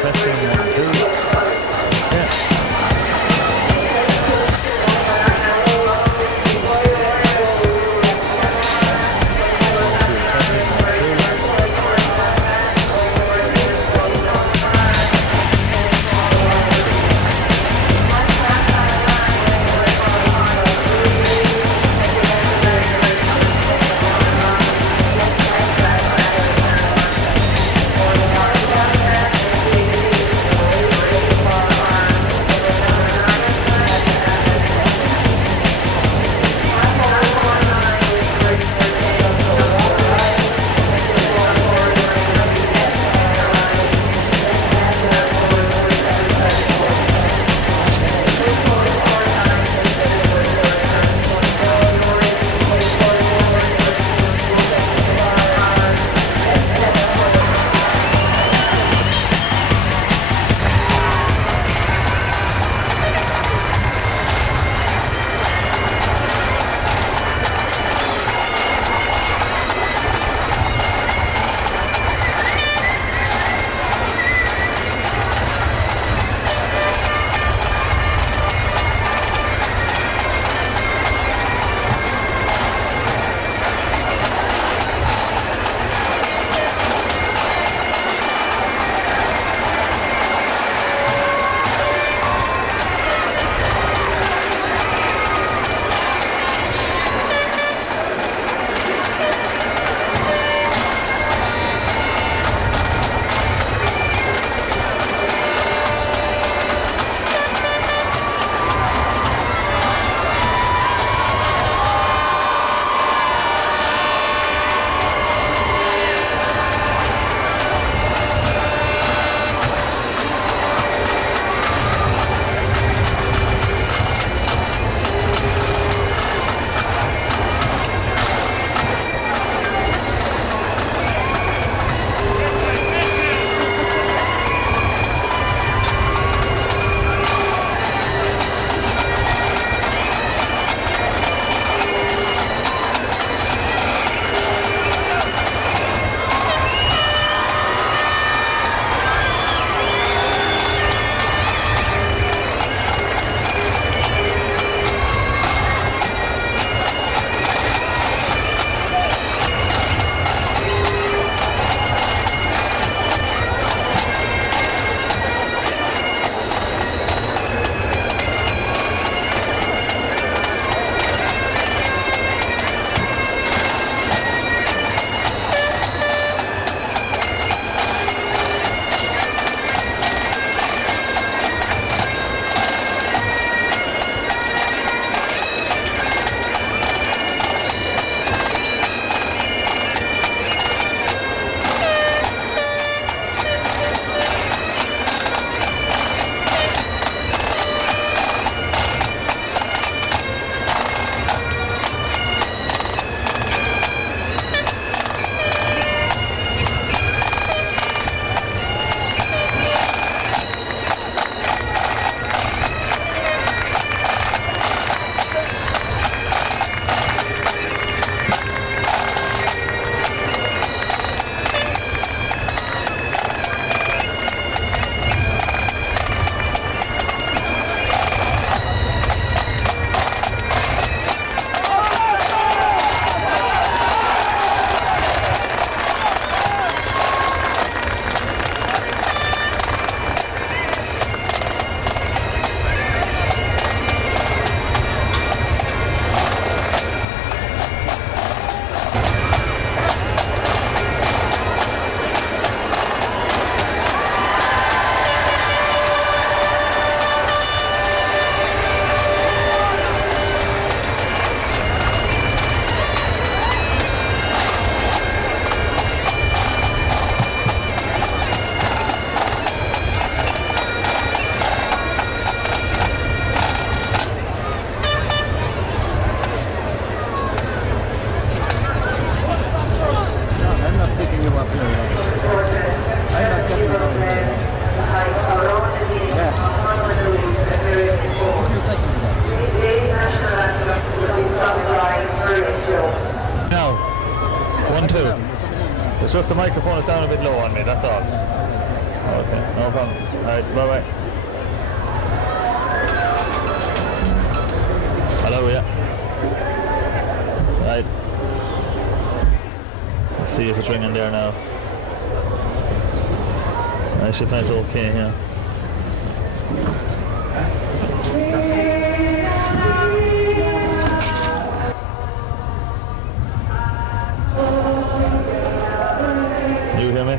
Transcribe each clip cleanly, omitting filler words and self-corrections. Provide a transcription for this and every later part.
Testing 1, 2. Yeah. It's just the microphone is down a bit low on me, that's all. Okay, no problem. Alright, bye-bye. Hello, yeah. Right. Let's see if it's ringing there now. I should find it's okay, yeah. You hear me?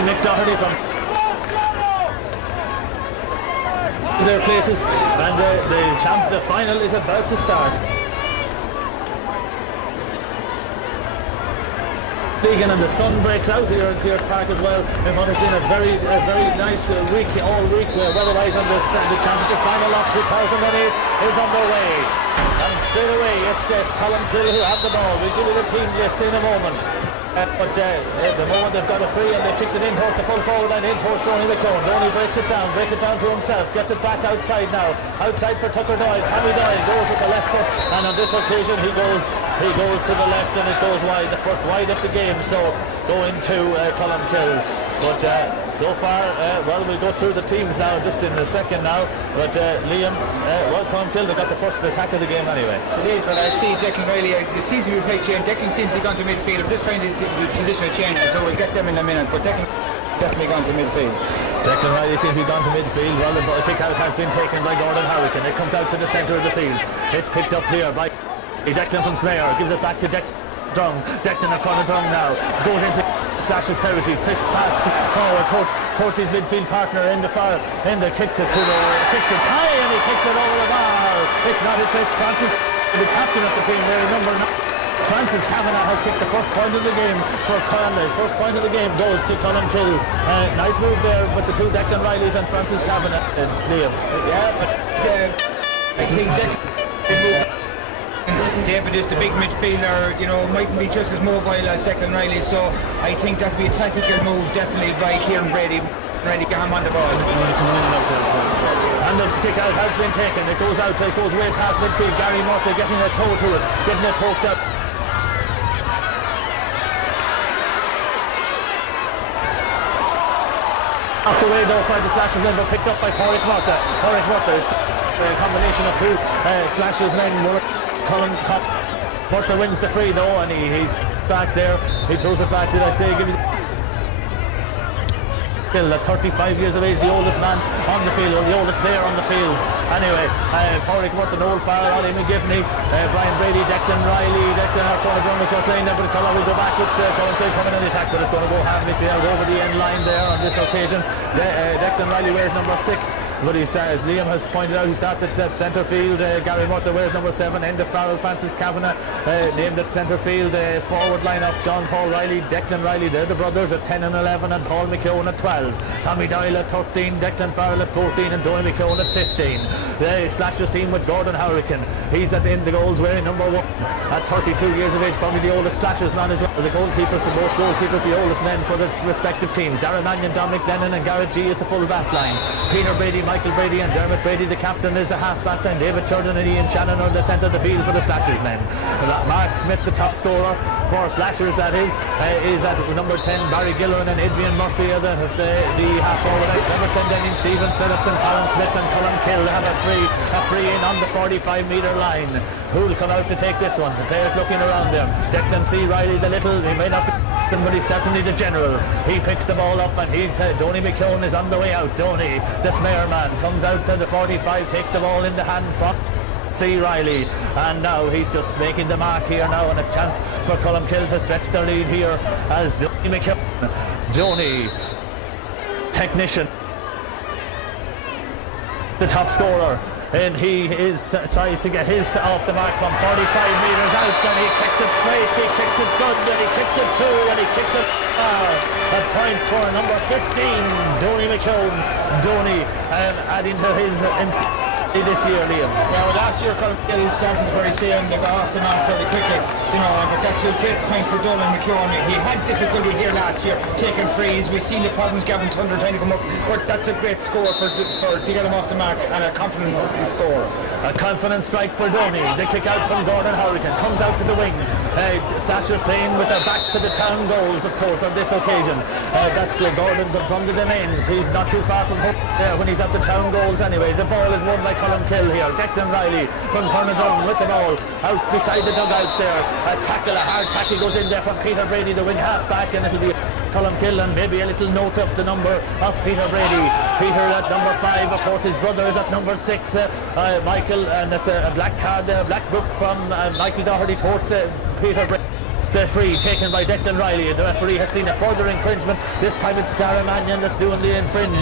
Nick Doherty from their places, and the final is about to start. And the sun breaks out here in Pearse Park as well. And what has been a very nice week, all week weather-wise, and the championship final of 2008 is underway. And straight away, it's Colmcille who have the ball. We'll give you the team list in a moment. But the moment they've got a free and they kicked it in towards the full forward line, in towards Donny McCone. Donny breaks it down to himself, gets it back outside now. Outside for Tucker Doyle. Tommy Doyle goes with the left foot, and on this occasion he goes to the left and it goes wide. The first wide of the game, so going to Colmcille. But so far, well, we'll go through the teams now just in a second now. But Liam, well, Colmcille, they got the first attack of the game anyway. Indeed, but I see Declan Riley, it seems to be a play change. Declan seems to have gone to midfield. I'm just trying to do positional changes, so we'll get them in a minute. But Declan definitely gone to midfield. Declan Riley seems to be gone to midfield. Well, the kick out has been taken by Gordon Harrican. It comes out to the centre of the field. It's picked up here by Declan from Smayer. Gives it back to Drung. Declan of Conor Drung now. Goes into Slash's territory. Fist passed forward towards his midfield partner in the far end. Kicks it high and he kicks it over the bar. It's Francis, the captain of the team there, number 9. Francis Kavanagh has kicked the first point of the game for Conley. First point of the game goes to Colmcille. Nice move there with the two Declan Rileys and Francis Kavanagh. Liam. Yeah, but I think David is the big midfielder, mightn't be just as mobile as Declan Riley, so I think that'll be a tactical move definitely by Kieran Brady. Ready to get him on the ball. And the kick out has been taken. It goes way past midfield. Gary Murphy getting a toe to it, getting it poked up. Off the way though for the Slashers men, but picked up by Porrick Murtha. Porrick Murtha is a combination of two Slashers men. Murtha wins the free though, and he back there. He throws it back. Did I say give me? At 35 years of age, the oldest man on the field, or the oldest player on the field. Anyway, Porrick Murtha, Noel Farrell, Ollie McGivney, Brian Brady, Declan Riley, Conor Drummond was laying there, but Colin will go back with Colmcille coming in the attack, but it's going to go harmlessly out over the end line there on this occasion. Declan Riley wears number 6, but he as Liam has pointed out, he starts at centre field. Gary Murtha wears number 7. Enda Farrell, Francis Kavanagh named at centre field. Forward line of John Paul Riley, Declan Riley, they're the brothers at 10 and 11, and Paul McKeown at 12. Tommy Doyle at 13, Declan Farrell at 14, and Donny McKeown at 15. The Slashers team with Gordon Harrican. He's in the goals wearing number 1 at 32 years of age, probably the oldest Slashers man as well. The goalkeepers, both goalkeepers, the oldest men for the respective teams. Darren Mannion, Dominic Lennon, and Garrett G is the full back line. Peter Brady, Michael Brady, and Dermot Brady, the captain, is the half back line. David Sheridan and Ian Shannon are the centre of the field for the Slashers men. Mark Smith, the top scorer for Slashers, that is at number 10. Barry Gillen and Adrian Murphy are the half forward. Trevor Clendenning, Stephen Phillips, and Colin Smith and Colmcille have a free in on the 45-metre line. Who'll come out to take this one? The players looking around them. Declan C. Riley, the little, he may not be, but he's certainly the general. He picks the ball up, and Donny McKeown is on the way out. Donny, the Smear man, comes out to the 45, takes the ball in the hand from C. Riley, and now he's just making the mark here now, and a chance for Colmcille to stretch their lead here as Donny McKeown, Donny, technician, the top scorer, and he tries to get his off the mark from 45 metres out, and he kicks it straight, he kicks it good, and he kicks it true, and he kicks it far. A point for number 15, Donny McKeown. Donny adding to his this year, Liam. Yeah, well, last year Colmcille started the very same. They got off the mark very quickly, but that's a great point for Donny McKeown. He had difficulty here last year taking frees. We've seen the problems Gavin Thunder trying to come up, but that's a great score to get him off the mark, and a confidence score. A confidence strike for Donny. The kick out from Gordon Hurricane comes out to the wing. Slashers playing with their backs to the town goals, of course, on this occasion. That's Gordon from the domains. He's not too far from home there when he's at the town goals anyway. The ball is won by Colmcille here. Declan Riley from Cornerdrum with the ball out beside the dugouts there. A hard tackle goes in there from Peter Brady, the wing half back, and it'll be Colmcille, and maybe a little note of the number of Peter Brady. Peter at number 5, of course his brother is at number 6, Michael, and that's a black card, black book from Michael Doherty towards Peter Brady. The free taken by Declan Riley. The referee has seen a further infringement. This time it's Dara Mannion that's doing the infringing,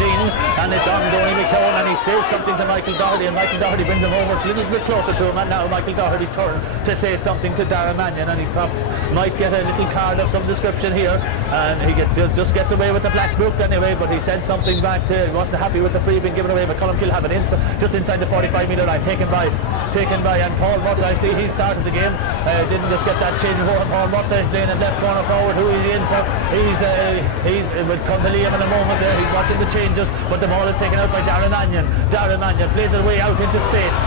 and it's on Donny McKeown, and he says something to Michael Doherty, and Michael Doherty brings him over a little bit closer to him, and now Michael Doherty's turn to say something to Dara Mannion, and he perhaps might get a little card of some description here, and he just gets away with the black book anyway, but he said something back to, he wasn't happy with the free being given away, but Colmcille have it just inside the 45-metre line, taken by and Paul Murtagh. I see he started the game, didn't just get that change before him. Paul Murtagh playing in left corner forward. Who is he in for? He's will come to Liam in a moment there. He's watching the changes, but the ball is taken out by Darren Mannion. Darren Mannion plays it way out into space,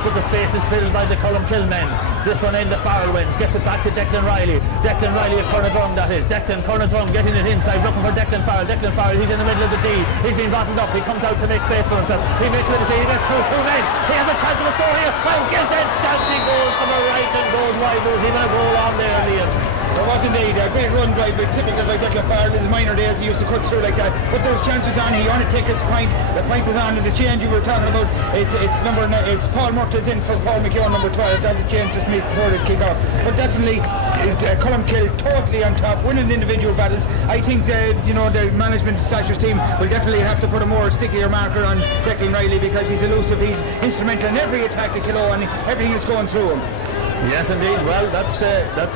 but the space is filled by the Colmcille men. This one in the Farrell wins, gets it back to Declan Riley. Declan Riley of Cornerdrum, that is. Cornerdrum getting it inside, looking for Declan Farrell. Declan Farrell, he's in the middle of the D. He's been bottled up. He comes out to make space for himself. He makes it, he gets through 2 men. He has a chance of a score here. Well, Gilton Chancey goes to the right and goes wide. There was even a goal on there, Liam. There was indeed a great run drive, but typical by Declan Farrell. In his minor days he used to cut through like that, but there was chances on. He only take his point. The point was on, and the change you were talking about, it's Paul Murtagh's in for Paul McKeown, number 12. That's a change just made before the kick off, but definitely Colmcille totally on top, winning the individual battles. I think the management Slashers team will definitely have to put a more stickier marker on Declan Riley, because he's elusive, he's instrumental in every attack to Kilo, and everything is going through him. Yes, indeed. Well, that's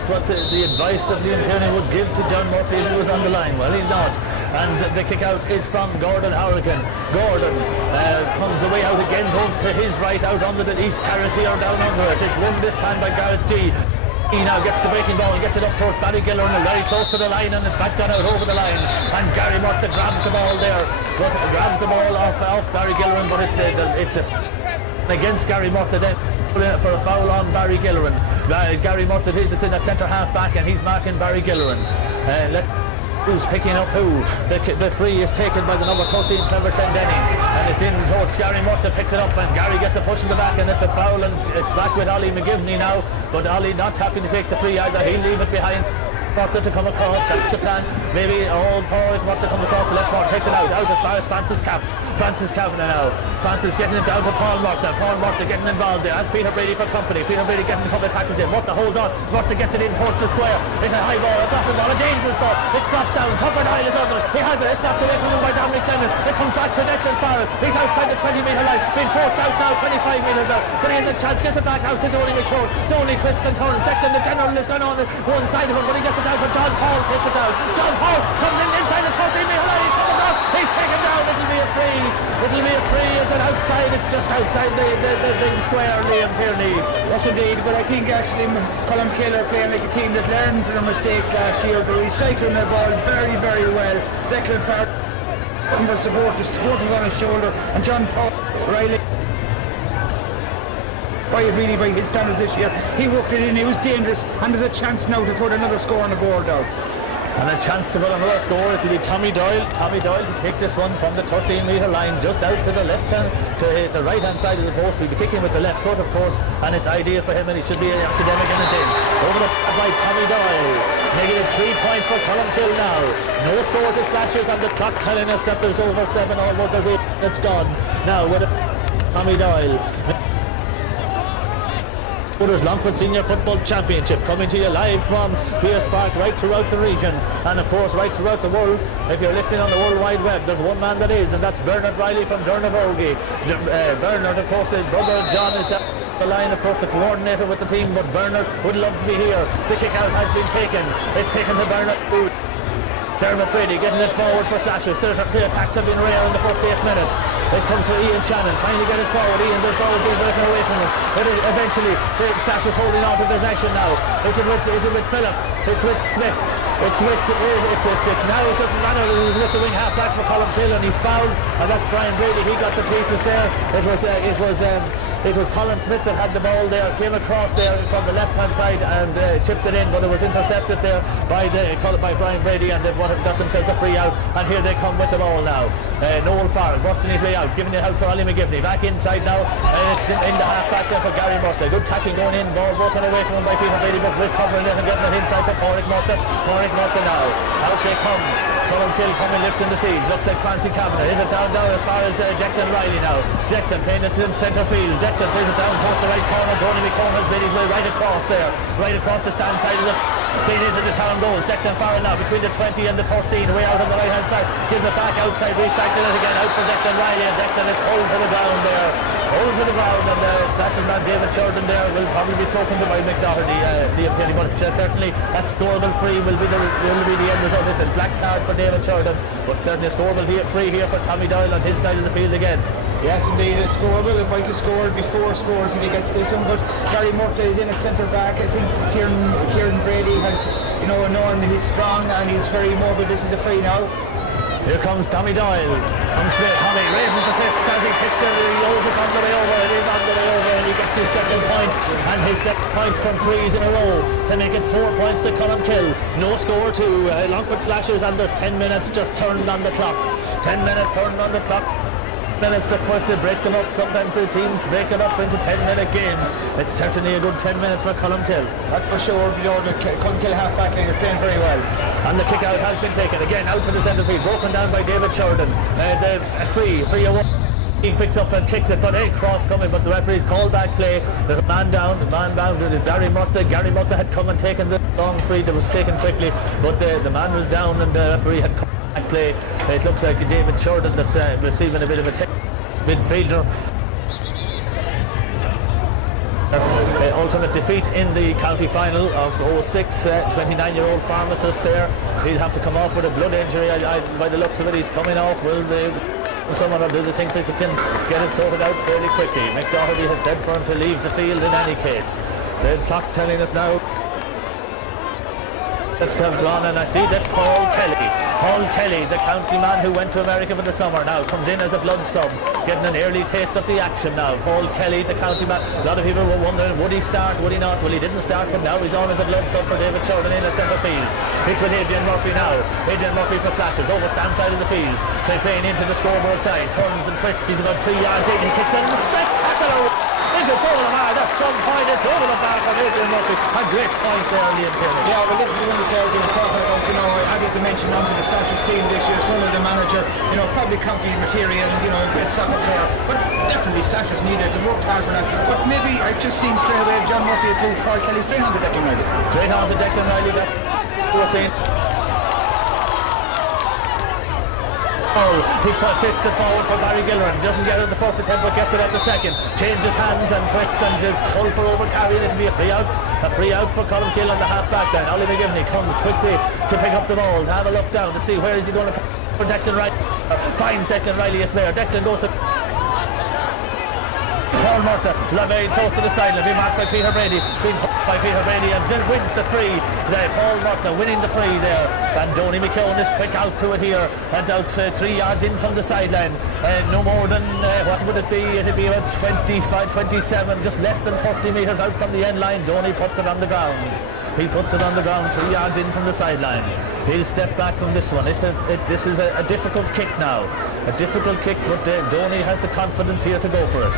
what the advice that Liam Tierney would give to John Murphy if he was on the line. Well, he's not. And the kick out is from Gordon Hurricane. Gordon comes away out again, goes to his right out under the east terrace here down under us. It's won this time by Garrett G. He now gets the breaking ball, gets it up towards Barry Gillerin, very close to the line, and it's back down out over the line. And Gary Murtagh grabs the ball there, but grabs the ball off Barry Gillerin, but it's against Gary Murtagh then for a foul on Barry Gillerin. Gary Murtagh it's in that centre half back, and he's marking Barry Gillerin. Who's picking up who? The free is taken by the number 13, Trevor Clendenning, and it's in towards Gary Murtagh, picks it up, and Gary gets a push in the back, and it's a foul, and it's back with Ollie McGivney now, but Ollie not happy to take the free either. He'll leave it behind Murtagh to come across. That's the plan. Maybe Paul Murtagh comes across the left corner, takes it out as far as Francis Kavanagh now. Francis getting it down to Paul Murtagh. Paul Murtagh getting involved there. That's Peter Brady for company. Peter Brady getting a couple of tackles in. Murtagh holds on. Murtagh gets it in towards the square. It's a high ball, a dropping ball, a dangerous ball. It drops down. Tupper Doyle is under it. He has it. It's knocked away from him by Dominic Lennon. It comes back to Declan Farrell. He's outside the 20-metre line. Being forced out now, 25 metres out. But he has a chance. Gets it back out to Donny McKeown. Donny twists and turns. Declan, the general, is going on one side of him, but he gets it down for John Paul. Takes it down. John Paul comes in inside the 13-metre line. He's coming off. He's taken down. It'll be a free. It's an outside. It's just outside the big square, Liam Tierney. Yes, indeed. But I think actually Colmcille are playing like a team that learned from their mistakes last year. They're recycling the ball very, very well. Declan Farrell looking for support. The support was on his shoulder, and John Paul Riley, really by his standards this year, he worked it in. He was dangerous, and there's a chance now to put another score on the board out. And a chance to put another score. It'll be Tommy Doyle. Tommy Doyle to take this one from the 13-metre line, just out to the left hand, to the right-hand side of the post. We'll be kicking with the left foot, of course, and it's ideal for him, and he should be academic, and it is. Over the by Tommy Doyle. Negative 3 points for Columkill now. No score to Slashers, and the clock telling us that there's over 7, almost there's 8 minutes gone. Now with Tommy Doyle. Longford Senior Football Championship coming to you live from Pearse Park, right throughout the region, and of course right throughout the world. If you're listening on the World Wide Web, there's one man that is, and that's Bernard Riley from Dernavorgie. Bernard, of course, his brother John is down the line, of course, the coordinator with the team, but Bernard would love to be here. The kick out has been taken. It's taken to Bernard. Dermot Brady getting it forward for Slashers. The attacks have been rare in the first 8 minutes. It comes to Ian Shannon trying to get it forward. Ian will forward, being breaking away from it. But eventually, Slashers holding on to possession now. Is it with Phillips? It's with Smith. It's now. It doesn't matter. It was with the wing half back for Columkill, and he's fouled. And that's Brian Brady. He got the pieces there. It was Colin Smith that had the ball there. Came across there from the left hand side and chipped it in, but it was intercepted there by Brian Brady, and they've got themselves a free out, and here they come with the ball now. Noel Farrell busting his way out, giving it out for Ollie McGivney. Back inside now, and it's in the half back there for Gary Murtagh. Good tackling going in, ball broken away from him by Peter Brady, but recovering it and getting it inside for Pádraig Murtagh. Pádraig Murtagh now, out they come. Columkill coming lifting the siege. Looks like Clancy Kavanagh. Is it down as far as Declan Riley now? Declan playing it to centre field. Declan plays it down towards the right corner. Donny McComb has made his way right across there, right across the stand side of the playing into the town goals. Declan Farrell now between the 20 and the 13, way out on the right hand side, gives it back outside, recycling it again out for Declan Riley, and Declan is pulled to the ground there, and Slashers man David Sheridan there will probably be spoken to by Mick Doherty, Liam Taylor, but certainly a scoreable free will be the end result. It's a black card for David Sheridan, but certainly a scoreable free here for Tommy Doyle on his side of the field again. Yes, indeed, a scoreable. If I could score before scores if he gets this one, but Gary Murtagh is in a centre back. I think Kieran Brady has, known that he's strong and he's very mobile. This is a free now. Here comes Tommy Doyle. Tommy raises the fist as he kicks it. He knows it's on the way over. It is on the way over, and he gets his second point, and his second point from frees in a row to make it 4 points to Columkill. No score to Longford Slashers, and there's 10 minutes just turned on the clock. 10 minutes turned on the clock. Minutes to first to break them up. Sometimes the teams break it up into 10-minute games. It's certainly a good 10 minutes for Columkill. That's for sure. The Columkill half-back line are playing very well. And the kick out has been taken again out to the centre field, broken down by David Sheridan. The free away. He picks up and kicks it, but a cross coming, but the referee's called back play. There's a man down, Gary Murtagh. Gary Murtagh had come and taken the long free that was taken quickly, but the man was down and the referee had come back play. It looks like David Sheridan that's receiving a bit of a midfielder. Ultimate defeat in the county final of 06. 29-year-old pharmacist there. He'll have to come off with a blood injury. By the looks of it, he's coming off. Someone or do they think they can get it sorted out fairly quickly? Mick Doherty has said for him to leave the field in any case. The clock telling us now. Let's come on, and I see that Paul Kelly, the county man who went to America for the summer, now comes in as a blood sub, getting an early taste of the action now. Paul Kelly, the county man. A lot of people were wondering, would he start, would he not? Well, he didn't start, but now he's on as a blood sub for David Sheridan in at centre field. It's with Adrian Murphy now. Adrian Murphy for Slashers, over stand side of the field. Playing into the scoreboard side, turns and twists. He's about 3 yards in. He kicks it, and spectacular. If it's over the bar, that's some point. It's over the bar from Adrian Murphy. A great point there, Liam Taylor. Yeah, well, this is one of the players I was talking about. I added to mention onto the Slashers team this year, son of the manager, probably county material, a great soccer player. But definitely Slashers needed to work hard for that. But maybe I've just seen straight away John Murphy has moved Paul Kelly straight on to Declan Riley. Straight on to Declan Riley, that was saying. He fisted forward for Barry Gilliran. Doesn't get it at the first attempt, but gets it at the second. Changes hands and twists and just pull for over carrying. It'll be a free out. A free out for Columkill on the half back then. Ollie McGivney comes quickly to pick up the ball, to have a look down to see where is he going to put for Declan Riley. Finds Declan Riley a spare. Declan goes to Paul Murtagh, very close to the sideline, being marked by Peter Brady, and then wins the free. Paul Murtagh winning the free there, and Donny McKeown is quick out to it here, and out 3 yards in from the sideline. No more than, what would it be? It'd be about 25, 27, just less than 30 metres out from the end line. Donny puts it on the ground. He puts it on the ground 3 yards in from the sideline. He'll step back from this one. This is a difficult kick now. A difficult kick, but Donny has the confidence here to go for it.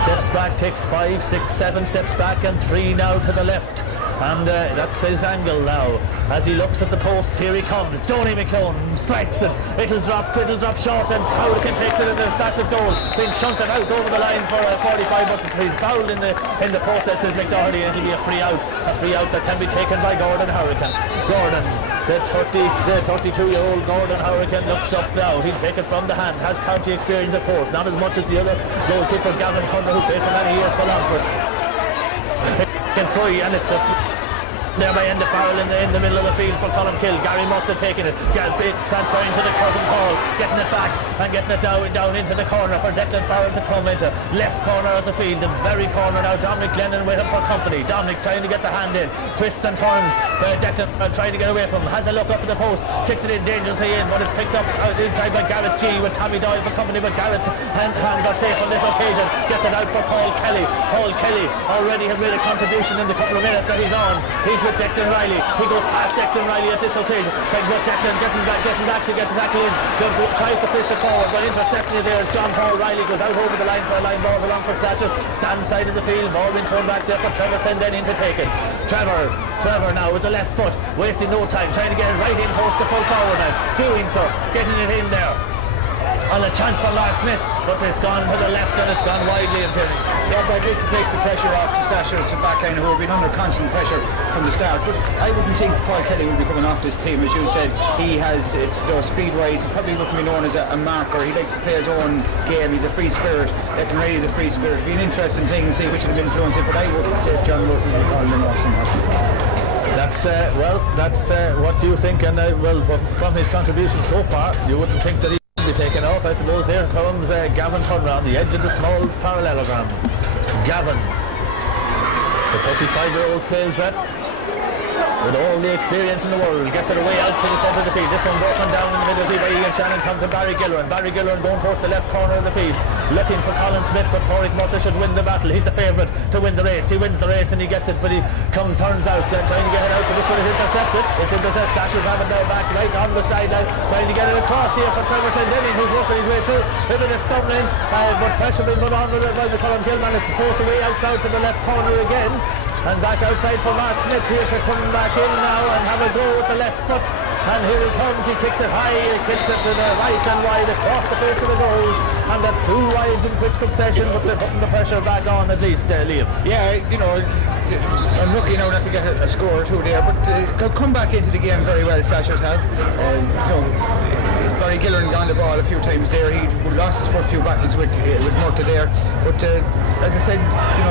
Steps back, takes 5, 6, 7 steps back, and 3 now to the left. And that's his angle now. As he looks at the posts, here he comes. Donny McKeown strikes it. It'll drop short, and Hurricane takes it in the Slashers goal. Being shunted out over the line for a 45, but he's fouled in the process is McDoherty, and it'll be a free out that can be taken by Gordon Hurricane. Gordon, the 32-year-old Gordon Hurricane looks up now. He'll take it from the hand. Has county experience, of course, not as much as the other goalkeeper Gavin Turner, who played for many years for Longford. Free, and it's thereby end the foul in the middle of the field for Colmkill. Gary Mutta taking it, transferring to the cousin Paul, getting it back and getting it down into the corner for Declan Farrell to come into left corner of the field, the very corner now. Dominic Glennon with him for company. Dominic trying to get the hand in, twists and turns. Declan trying to get away from him, has a look up at the post, kicks it in dangerously in, but it's picked up inside by Garrett G with Tommy Doyle for company, but Garrett hands are safe on this occasion. Gets it out for Paul Kelly. Paul Kelly already has made a contribution in the couple of minutes that he's on. He's with Declan Riley. He goes past Declan Riley at this occasion. But Declan getting back to get the tackle in. Tries to push the forward, but intercepting it there as John Paul Riley goes out over the line for a line ball along for Slasher. Stand side of the field. Ball being thrown back there for Trevor Clendenning to take it. Trevor now with the left foot, wasting no time, trying to get it right in towards the full forward now. Doing so, getting it in there. On a chance for Mark Smith, but it's gone to the left and it's gone widely in Terry. Yeah, but it takes the pressure off the Slashers backline, who have been under constant pressure from the start. But I wouldn't think Paul Kelly will be coming off this team. As you said, he has, speed-wise, he probably wouldn't be known as a marker. He likes to play his own game. He's a free spirit. Declan Riley is a free spirit. It'd be an interesting thing to see which would have influenced it, but I wouldn't say John Murphy will be calling him off so much. That's what you think, and from his contribution so far, you wouldn't think that he be taken off. I suppose here comes Gavin Turner on the edge of the small parallelogram. Gavin, the 35-year-old sales rep, with all the experience in the world, gets it away out to the centre of the field. This one broken down in the middle of the field by Ian Shannon, comes to Barry Gilleran. Barry Gilleran going towards the left corner of the field, looking for Colin Smith, but Porrick Mutta should win the battle. He's the favourite to win the race. He wins the race and he gets it, but he turns out, trying to get it out, but this one is intercepted. It's intercepted. Slashers have it now back right on the sideline, trying to get it across here for Trevor Clendenning, who's working his way through. A bit of stumbling, but pressure being put on by the Colmkill man. It's forced away out now to the left corner again. And back outside for Mark Smith here to come back in now and have a go with the left foot. And here he comes, he kicks it high, he kicks it to the right and wide across the face of the goals. And that's 2 wides in quick succession, but they're putting the pressure back on at least, Liam. Yeah, I'm lucky now not to get a score or two there, but come back into the game very well, Slashers have. Barry Gilleran got on the ball a few times there. He lost his first few battles with Mutta there, but as I said,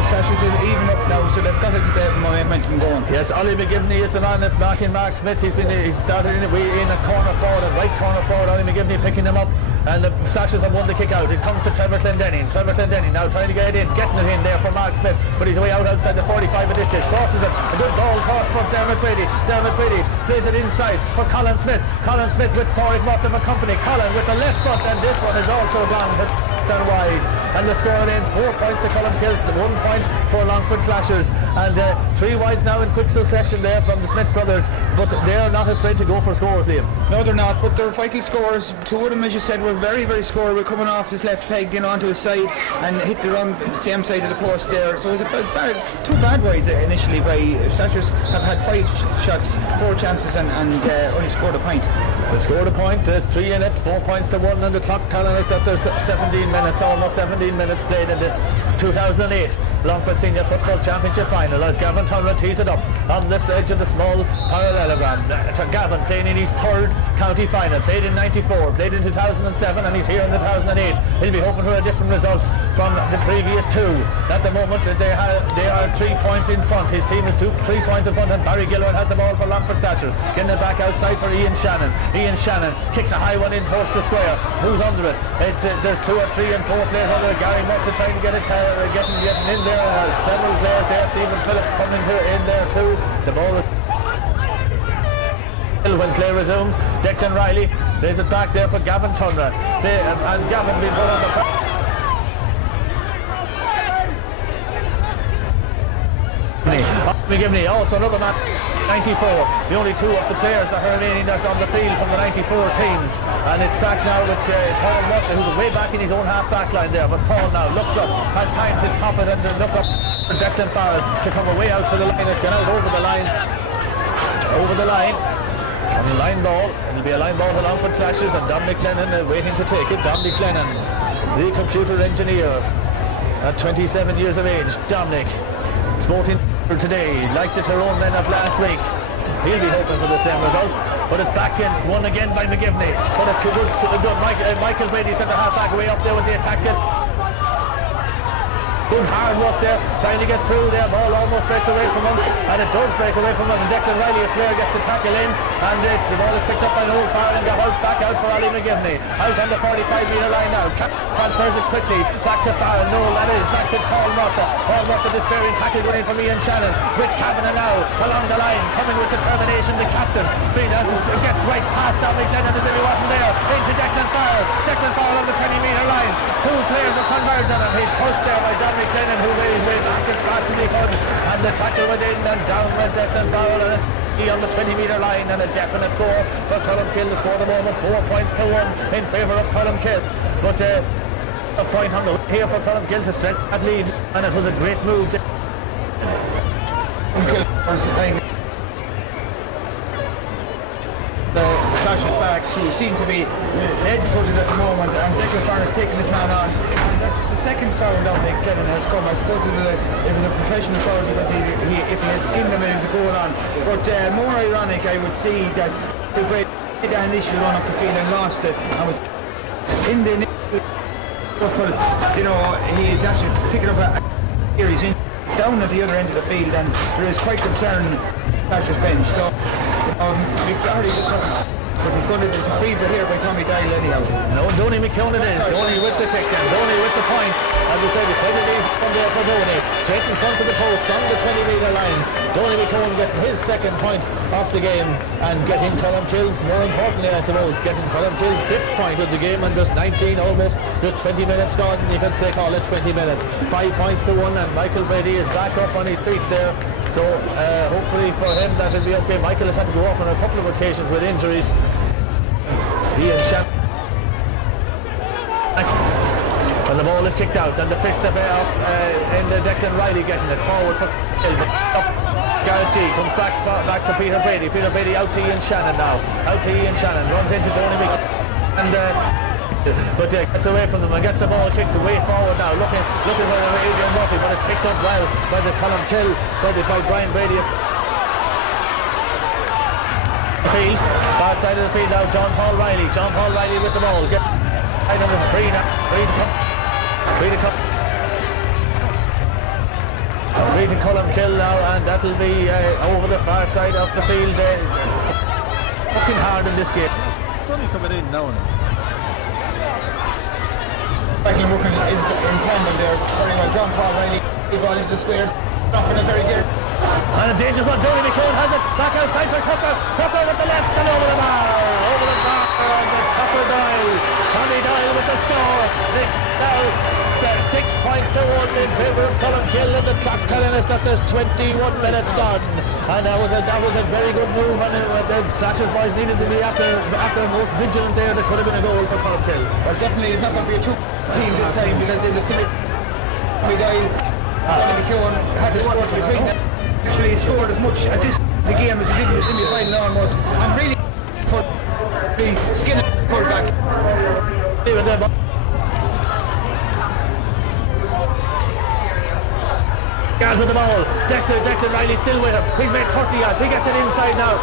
Slashers is even up now, so they've got a bit of momentum going. Yes, Ollie McGivney is the man that's marking Mark Smith. He's started in a corner forward, a right corner forward. Ollie McGivney picking him up, and the Slashers have won the kick out. It comes to Trevor Clendenning. Trevor Clendenning now trying to get it in, getting it in there for Mark Smith, but he's away outside the 45 at this stage. Crosses it, a good ball cross for Dermot Brady. Dermot Brady plays it inside for Colin Smith. Colin Smith with Porrick Mutta for company. Colin with the left foot, and this one is also gone down wide, and the score remains 4 points to Colmkill, 1 point for Longford Slashers, and 3 wides now in quick succession there from the Smith brothers, but they're not afraid to go for scores, Liam. No, they're not, but they're vital scores. 2 of them, as you said, were very, very score. We're coming off his left peg, onto his side and hit the run same side of the post there, so it was 2 bad wides initially by Slashers. Have had 5 shots, 4 chances and only scored a point. They scored a point, there's 3 in it, 4 points to 1, and the clock telling us that there's almost 17 minutes played in this 2008 Longford Senior Football Championship final as Gavin Turner tees it up on this edge of the small parallelogram. Gavin playing in his 3rd county final, played in 94, played in 2007, and he's here in 2008. He'll be hoping for a different result from the previous 2. At the moment they are 3 points in front. His team is 3 points in front, and Barry Gilleran has the ball for Longford Slashers, getting it back outside for Ian Shannon. Ian Shannon kicks a high one in towards the square. Who's under it? There's 2 or 3 and 4 players under it. Gary Mutta trying to get it, getting in there. Several players there. Stephen Phillips coming in there too. The ball when play resumes. Declan Riley lays it back there for Gavin Turner. And Gavin being put on the McGivney, also another man, 94. The only two of the players that are remaining that's on the field from the 94 teams. And it's back now with Paul Murphy, who's way back in his own half back line there. But Paul now looks up, has time to top it and to look up for Declan Farrell to come away out to the line. It's gone out over the line. Over the line. On the line ball. It'll be a line ball to Longford Slashers and Dominic Lennon waiting to take it. Dominic Lennon, the computer engineer at 27 years of age. Dominic, sporting today, like the Tyrone men of last week. He'll be hoping for the same result, but it's back against one again by McGivney. But it's too good. Michael Brady centre half back way up there with the attack. Gets good hard work there, trying to get through there. Ball almost breaks away from him, and it does break away from him. And Declan Riley, I swear, gets the tackle in, and the ball is picked up by Noel Farrell and got back out for Ali McGivney. Out on the 45-metre line now. Transfers it quickly back to Farrell. Noel, that is, back to Paul Murphy. Paul Murphy, despairing tackle going in from Ian Shannon. With Kavanagh now along the line, coming with determination. The captain gets right past Dominic Lennon as if he wasn't there. Into Declan Farrell. Declan Farrell on the 20-metre line. Two players are converged on him. He's pushed there by Dominic Lennon, who made his way back as fast as he could, and the tackle went in and down went Declan Farrell, and it's on the 20-metre line, and a definite score for Columkill. The score at the moment 4 points to 1 in favour of Columkill, but a point on the way here for Columkill to stretch that lead, and it was a great move. The Slashers backs, who seem to be lead-footed at the moment, and Declan Farrell has taken this man on. And that's the second foul Dominic Lennon has come. I suppose it was a professional foul because if he had skinned him, it was a goal on. But more ironic, I would see that the great initial run up the field and lost it, and was in the he is actually picking up a series. It's down at the other end of the field, and there is quite concern Slashers bench. So McDarty just but he's going to there's a free here by Tommy Dial anyhow. No, Donny McKeown it is. Donny with the kick and Donny with the point. As I said, the penalties come there for Donny. Straight in front of the post on the 20-metre line. Donny McKeown getting his second point off the game and getting Columkill's, more importantly I suppose, getting Columkill's 5th point of the game, and just 19 almost, just 20 minutes gone, you could say call it 20 minutes. 5 points to 1, and Michael Brady is back up on his feet there. So hopefully for him that'll be okay. Michael has had to go off on a couple of occasions with injuries. Ian Shannon. And the ball is kicked out, and the fist of Declan Riley getting it forward for Garrett G comes back to Peter Brady. Peter Brady out to Ian Shannon now. Out to Ian Shannon, runs into Donny McKeown, and but gets away from them and gets the ball kicked away forward now. Looking for Adrian Murphy, but it's picked up well by the Columkill by Brian Brady. Field, far side of the field now. John Paul Riley with the ball. Get right on the free now. Free to Columkill now, and that'll be over the far side of the field. Working hard in this game. Only coming in now. Working in tandem there. Very well. John Paul Riley, he ball into the square. Off in a very good. And a dangerous one. Donny McKeown has it back outside for Tucker. Tucker with the left and over the bar. Over the bar on the Tucker Doyle. Tommy Doyle with the score. Now 6 points to 1 in favour of Columkill, and the clock telling us that there's 21 minutes gone. And that was a very good move, and the Slashers boys needed to be after most vigilant there. There could have been a goal for Columkill. Well, definitely it's not going to be a two-team this time, because in the Tommy Doyle and McKeown had the scores between them. Actually he scored as much at this the game as he did in the semi-final almost. I'm really for the skin pulled back. Guards with the ball. Declan Riley still with him. He's made 30 yards. He gets it inside now.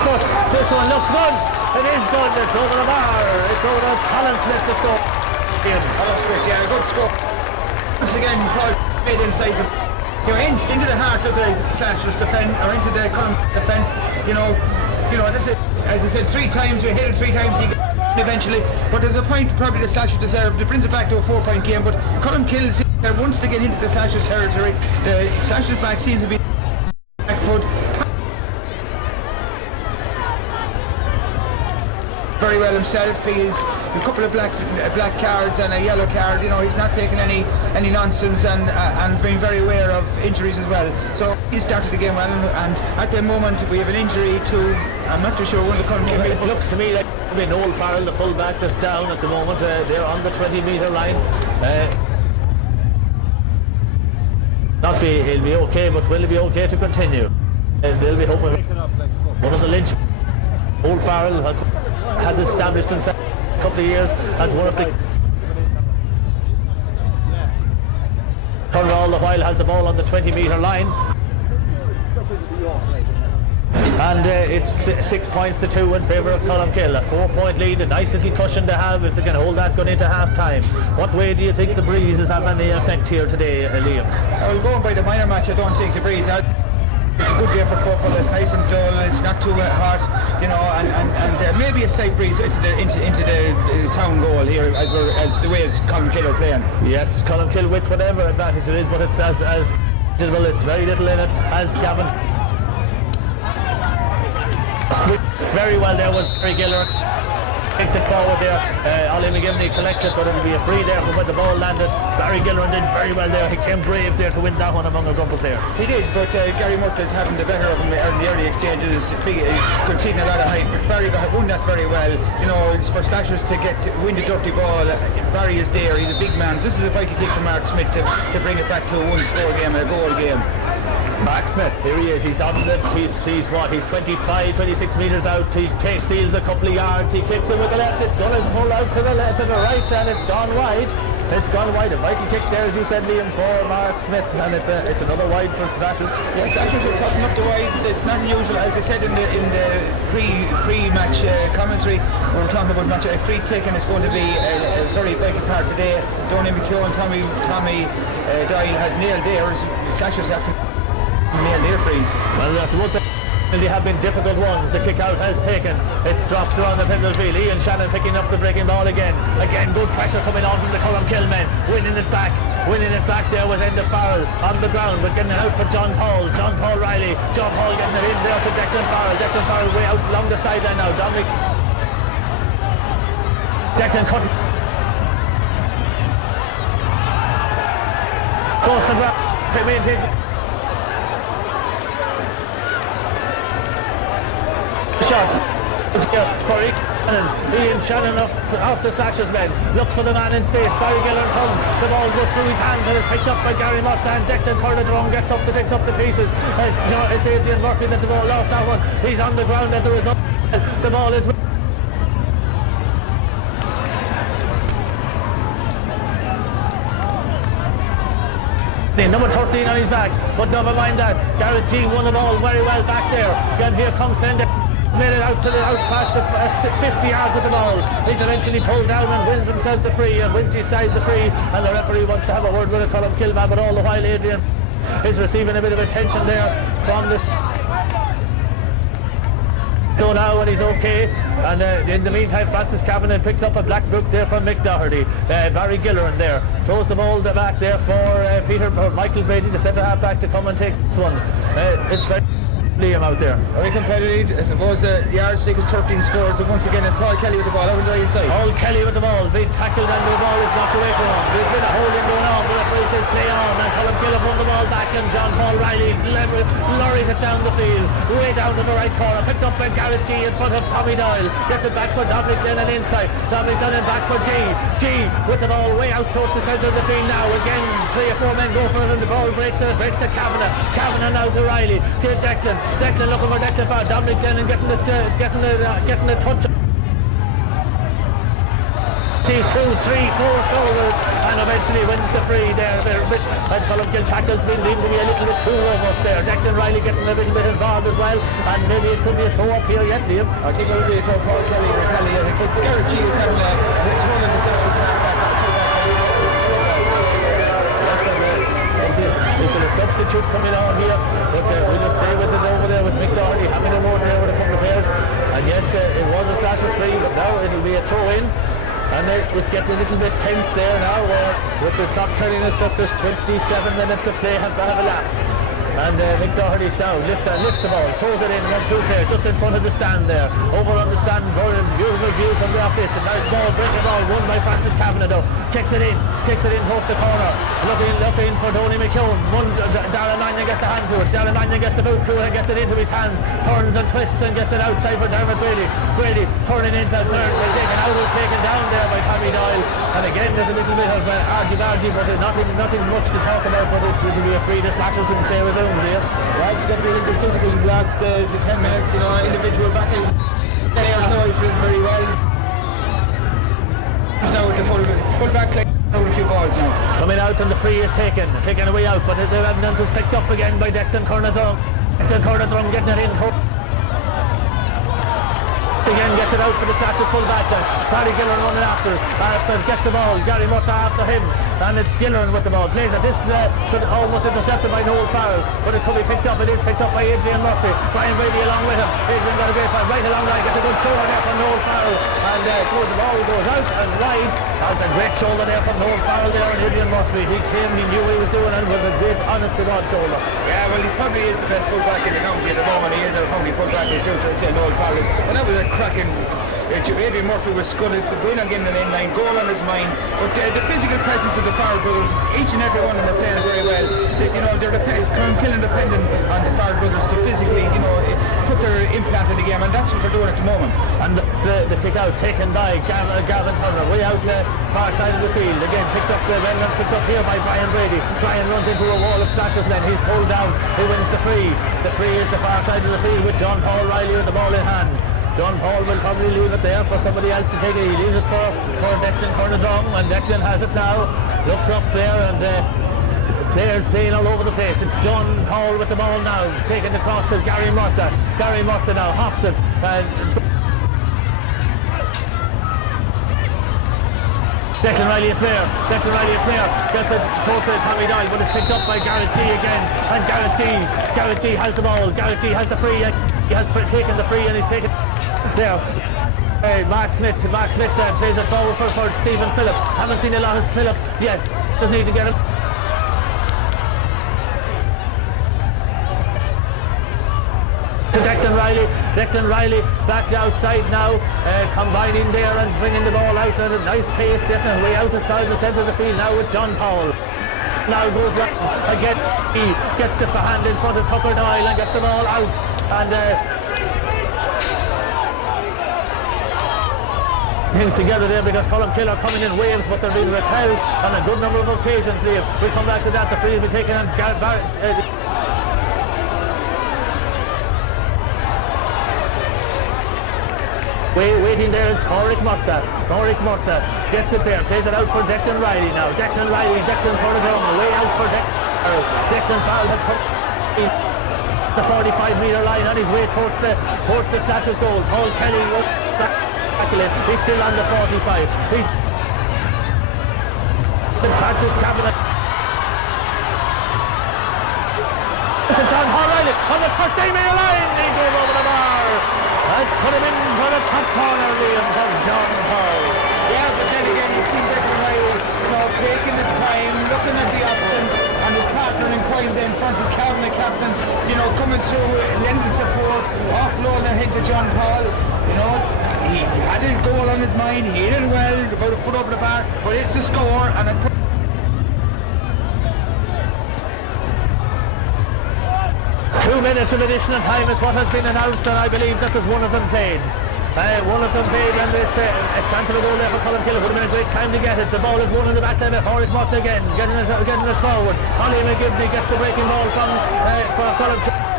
But this one looks good. It is good. It's over the bar. It's over. It's Colin Smith to score. Colin Smith, yeah, a good score. Once again, Paul made incisive. Into the heart of the Slashers defense, or into the Column defense. This is, as I said, 3 times you hit it, 3 times you get it eventually. But there's a point probably the Slashers deserved. It brings it back to a 4-point game. But Columkill once they get into the Slashers territory, the Slashers back seems to be back foot. very well himself. He's a couple of black cards and a yellow card. You know, he's not taking any nonsense and being very aware of injuries as well. So he started the game well, and at the moment we have an injury to, I'm not too sure, one of the current It looks to me like Noel Farrell, the full-back, that's down at the moment. They're on the 20-metre line. He'll be okay, but will he be okay to continue? They'll be hoping. One of the Lynch, Noel Farrell has established himself a couple of years as one of the. Turner all the while has the ball on the 20-metre line. And it's 6 points to 2 in favour of Columkill. A 4-point lead, a nice little cushion to have if they can hold that going into half-time. What way do you think the breeze is having any effect here today, Liam? Well, going by the minor match, I don't think the breeze has. It's a good day for football. It's nice and dull. It's not too hot, you know, and maybe a slight breeze into the town goal here as the way Columkill are playing. Yes, Columkill with whatever advantage it is, but it's as well. It's very little in it as Gavin. Very well there was Barry Giller. Kicked it forward there. Ollie McGivney collects it, but it'll be a free there from where the ball landed. Barry Giller did very well there. He came brave there to win that one among a group of players. He did, but Gary Murtagh's having the better of him in the early exchanges, conceding a lot of height. But Barry won that very well. You know, it's for slashers to win the dirty ball. Barry is there. He's a big man. This is a fighting kick from Mark Smith to bring it back to a one-score game, a goal game. Mark Smith, here he is, he's on it, he's 25, 26 metres out, he steals a couple of yards, he kicks it with the left, it's going to pull out to the right, and it's gone wide. It's gone wide, a vital kick there, as you said, Liam, for Mark Smith, and it's another wide for Slashers. Yes, Slashers are cutting up the wides. It's not unusual, as I said in the pre-match commentary. We were talking about a free kick, and it's going to be a very vital part today. Donny McKeown and Tommy Doyle has nailed theirs. Slashers have nailed their frees. Well, that's one thing. They have been difficult ones. The kick out has taken. It drops around the middle field. Ian Shannon picking up the breaking ball again. Again, good pressure coming on from the Columkill men. Winning it back. There was Enda Farrell on the ground, but getting it out for John Paul Riley. John Paul getting it in there to Declan Farrell way out along the sideline now. Dominic Declan couldn't. Goes to ground. Maintains. Shot for Ian Shannon off the Slashers men, looks for the man in space. Barry Giller comes, the ball goes through his hands and is picked up by Gary Murtagh, and Declan Corridron picks up the pieces. It's Adrian Murphy that the ball lost that one. He's on the ground as a result. The ball is number 13 on his back, but never mind that. Garrett G won the ball very well back there. Again, here comes Tender. Made it out past the 50 yards with the ball. He's eventually pulled down and wins himself the free, and wins his side the free, and the referee wants to have a word with a Columkill man, but all the while Adrian is receiving a bit of attention there from the now, and he's okay. And in the meantime, Francis Kavanagh picks up a black book there from Mick Doherty. Barry Gilleran there throws the ball back there for Michael Brady, the centre half back, to come and take this one. It's very Liam out there. Very competitive. I suppose the yardstick is 13 scores, and once again Paul Kelly with the ball over the right side. Paul Kelly with the ball, being tackled, and the ball is knocked away from him. There's been a holding going on. The referee says play on, and Columkill won the ball back, and John Paul Riley lorries it down the field, way down to the right corner, picked up by Garrett G in front of Tommy Doyle, gets it back for Dominic Lennon inside. Dominic Lennon back for G with the ball way out towards the centre of the field now. Again, 3 or 4 men go for it, and the ball breaks to Kavanagh now to Riley. Declan looking for Declan Farrell. Dominic Lennon getting the touch. Sees 2, 3, 4 shoulders, and eventually wins the free there. And Columkill tackle's been deemed to be a little bit too robust there. Declan Riley getting a little bit involved as well, and maybe it could be a throw up here yet, Liam. I think it will be a throw. Paul Kelly will tell you. I think Garrett G is having it's one of the sections Is there a substitute coming on here? But we'll just stay with it over there with Mick Doherty having a word there with a couple of players. And yes, it was a Slashers free, but now it'll be a throw in. And it's getting a little bit tense there now, with the clock telling us that there's 27 minutes of play have elapsed. And Mick Doherty's down, lifts the ball, throws it in, 1-2 players just in front of the stand there. Over on the stand, beautiful view from off this. And now ball, breaking ball, won by Francis Kavanagh though. Kicks it in towards the corner. Looking for Tony McKeown. Darren Lanyon gets the hand to it. Darren Lanyon gets the boot to it and gets it into his hands. Turns and twists and gets it outside for Dermot Brady. Brady turning into third, taken down there by Tommy Doyle. And again, there's a little bit of argy-bargy, but nothing much to talk about. But it will be a free. The Slashers didn't play resumes here. Yeah, it's got to be a little bit physical in the last 10 minutes. You know, individual battles. Players know each other very well. Now with the full back line, over a few balls now. Coming out and the free is taken away out, but the evidence is picked up again by Declan Cornadrum. Declan Cornadrum getting it in. Again gets it out for the Slashers full back. Paddy Gillen running after gets the ball. Gary Murtagh after him, and it's Gillen with the ball. Plays it. This should almost intercepted by Noel Farrell, but it could be picked up. It is picked up by Adrian Murphy. Brian Brady along with him. Adrian got a great fight right along line. Gets a good shoulder there from Noel Farrell, and the ball goes out and wide. Out a great shoulder there from Noel Farrell there, and Adrian Murphy. He knew what he was doing, and was a great, honest to God shoulder. Yeah, well, he probably is the best fullback in the county at the moment. He is a county fullback in the future. I'd say Noel Farrell is. But that was a cracking. Adrian Murphy was going to win on getting an in-line goal on his mind, but the physical presence of the Farrell brothers, each and every one of them are playing very well. They're killing dependent on the Farrell brothers to physically, put their implant in the game, and that's what they're doing at the moment. And the kick out taken by Gavin Turner, way out the far side of the field. Again picked up here by Brian Brady. Brian runs into a wall of Slashers men. He's pulled down. He wins the free. The free is the far side of the field with John Paul Riley with the ball in hand. John Paul will probably leave it there for somebody else to take it. He leaves it for Declan Cornadrum, and Declan has it now. Looks up there, and players playing all over the place. It's John Paul with the ball now, taking the cross to Gary Murtagh. Gary Murtagh now hops it. Declan Riley is there. Gets it towards Tommy Doyle, but it's picked up by Garrett G again. And Garrett G has the ball. Garrett G has the free. He has taken the free, and he's taken there. Mark Smith plays it forward for Stephen Phillips. Haven't seen a lot of Phillips yet. Doesn't need to get him. To Declan Riley back outside now, combining there and bringing the ball out at a nice pace, getting it way out as far as the centre of the field now with John Paul. Now goes back again, he gets the hand in front of Tucker Doyle and gets the ball out, and things together there because Colmkill are coming in waves, but they're being repelled on a good number of occasions. We'll come back to that. The free will be taken, and waiting there is Pádraig Murtagh gets it there, plays it out for Declan Riley now. Declan Cornadrum away out for Declan Farrell has come in the 45-metre line on his way towards the Slashers goal. Paul Kelly he's still on the 45. He's Francis Kavanagh to John Paul Riley on the 30-metre line. He goes over the bar and put him in for the top corner, Liam, from John Paul. Yeah, but then again, you see Declan Riley, taking his time, looking at the options, and his partner in crime then, Francis Kavanagh, captain, coming through, lending support, offloading ahead to John Paul. He had his goal on his mind, he hit it well, about a foot over the bar, but it's a score, and it 2 minutes of additional time is what has been announced, and I believe that was one of them played. And it's a chance of a goal there for Colmkill. It would have been a great time to get it. The ball is won in the back line by Pádraig Murtagh again, getting it forward. Ollie McGivney gets the breaking ball for Colmkill.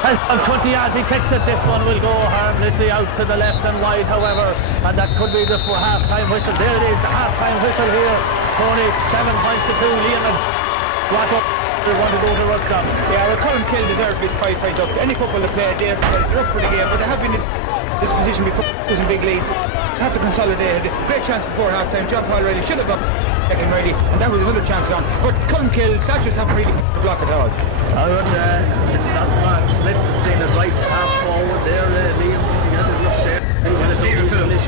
As 20 yards he kicks it, this one will go harmlessly out to the left and wide, however, and that could be the half-time whistle. There it is, the half-time whistle here. Tony, 7 points to 2. Liam and Rocco want to go to Roscoff. Yeah, well, Colmkill deserve this 5 points up. Any football they play, they're up for the game, but they have been in this position before, losing big leads. They have to consolidate. Great chance before half-time. John Paul Riley should have got second ready, and that was another chance gone. But Colmkill, Slashers haven't really blocked at all. It's not Mark Smith being a right half forward there, Liam. You got to look there. Stephen Phillips.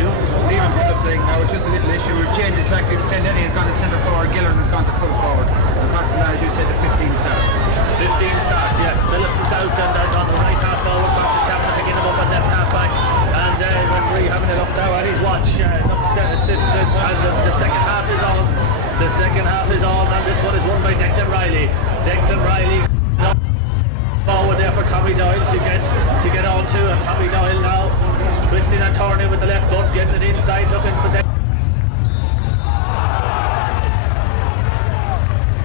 Stephen Phillips thing. Now it's just a little issue. We've changed the tactics. Denny has gone to centre forward. Gillard has gone to full forward. Apart from that, as you said, the 15 starts. 15 starts, yes. Phillips is out and on the right half forward. Francis Cavanagh picking him up at left half back. And referee having it up now at his watch. And the second half is on. The second half is on, and this one is won by Declan Riley. Declan Riley forward there for Tommy Doyle to get on to. And Tommy Doyle now twisting and turning with the left foot, getting it inside, looking for Declan.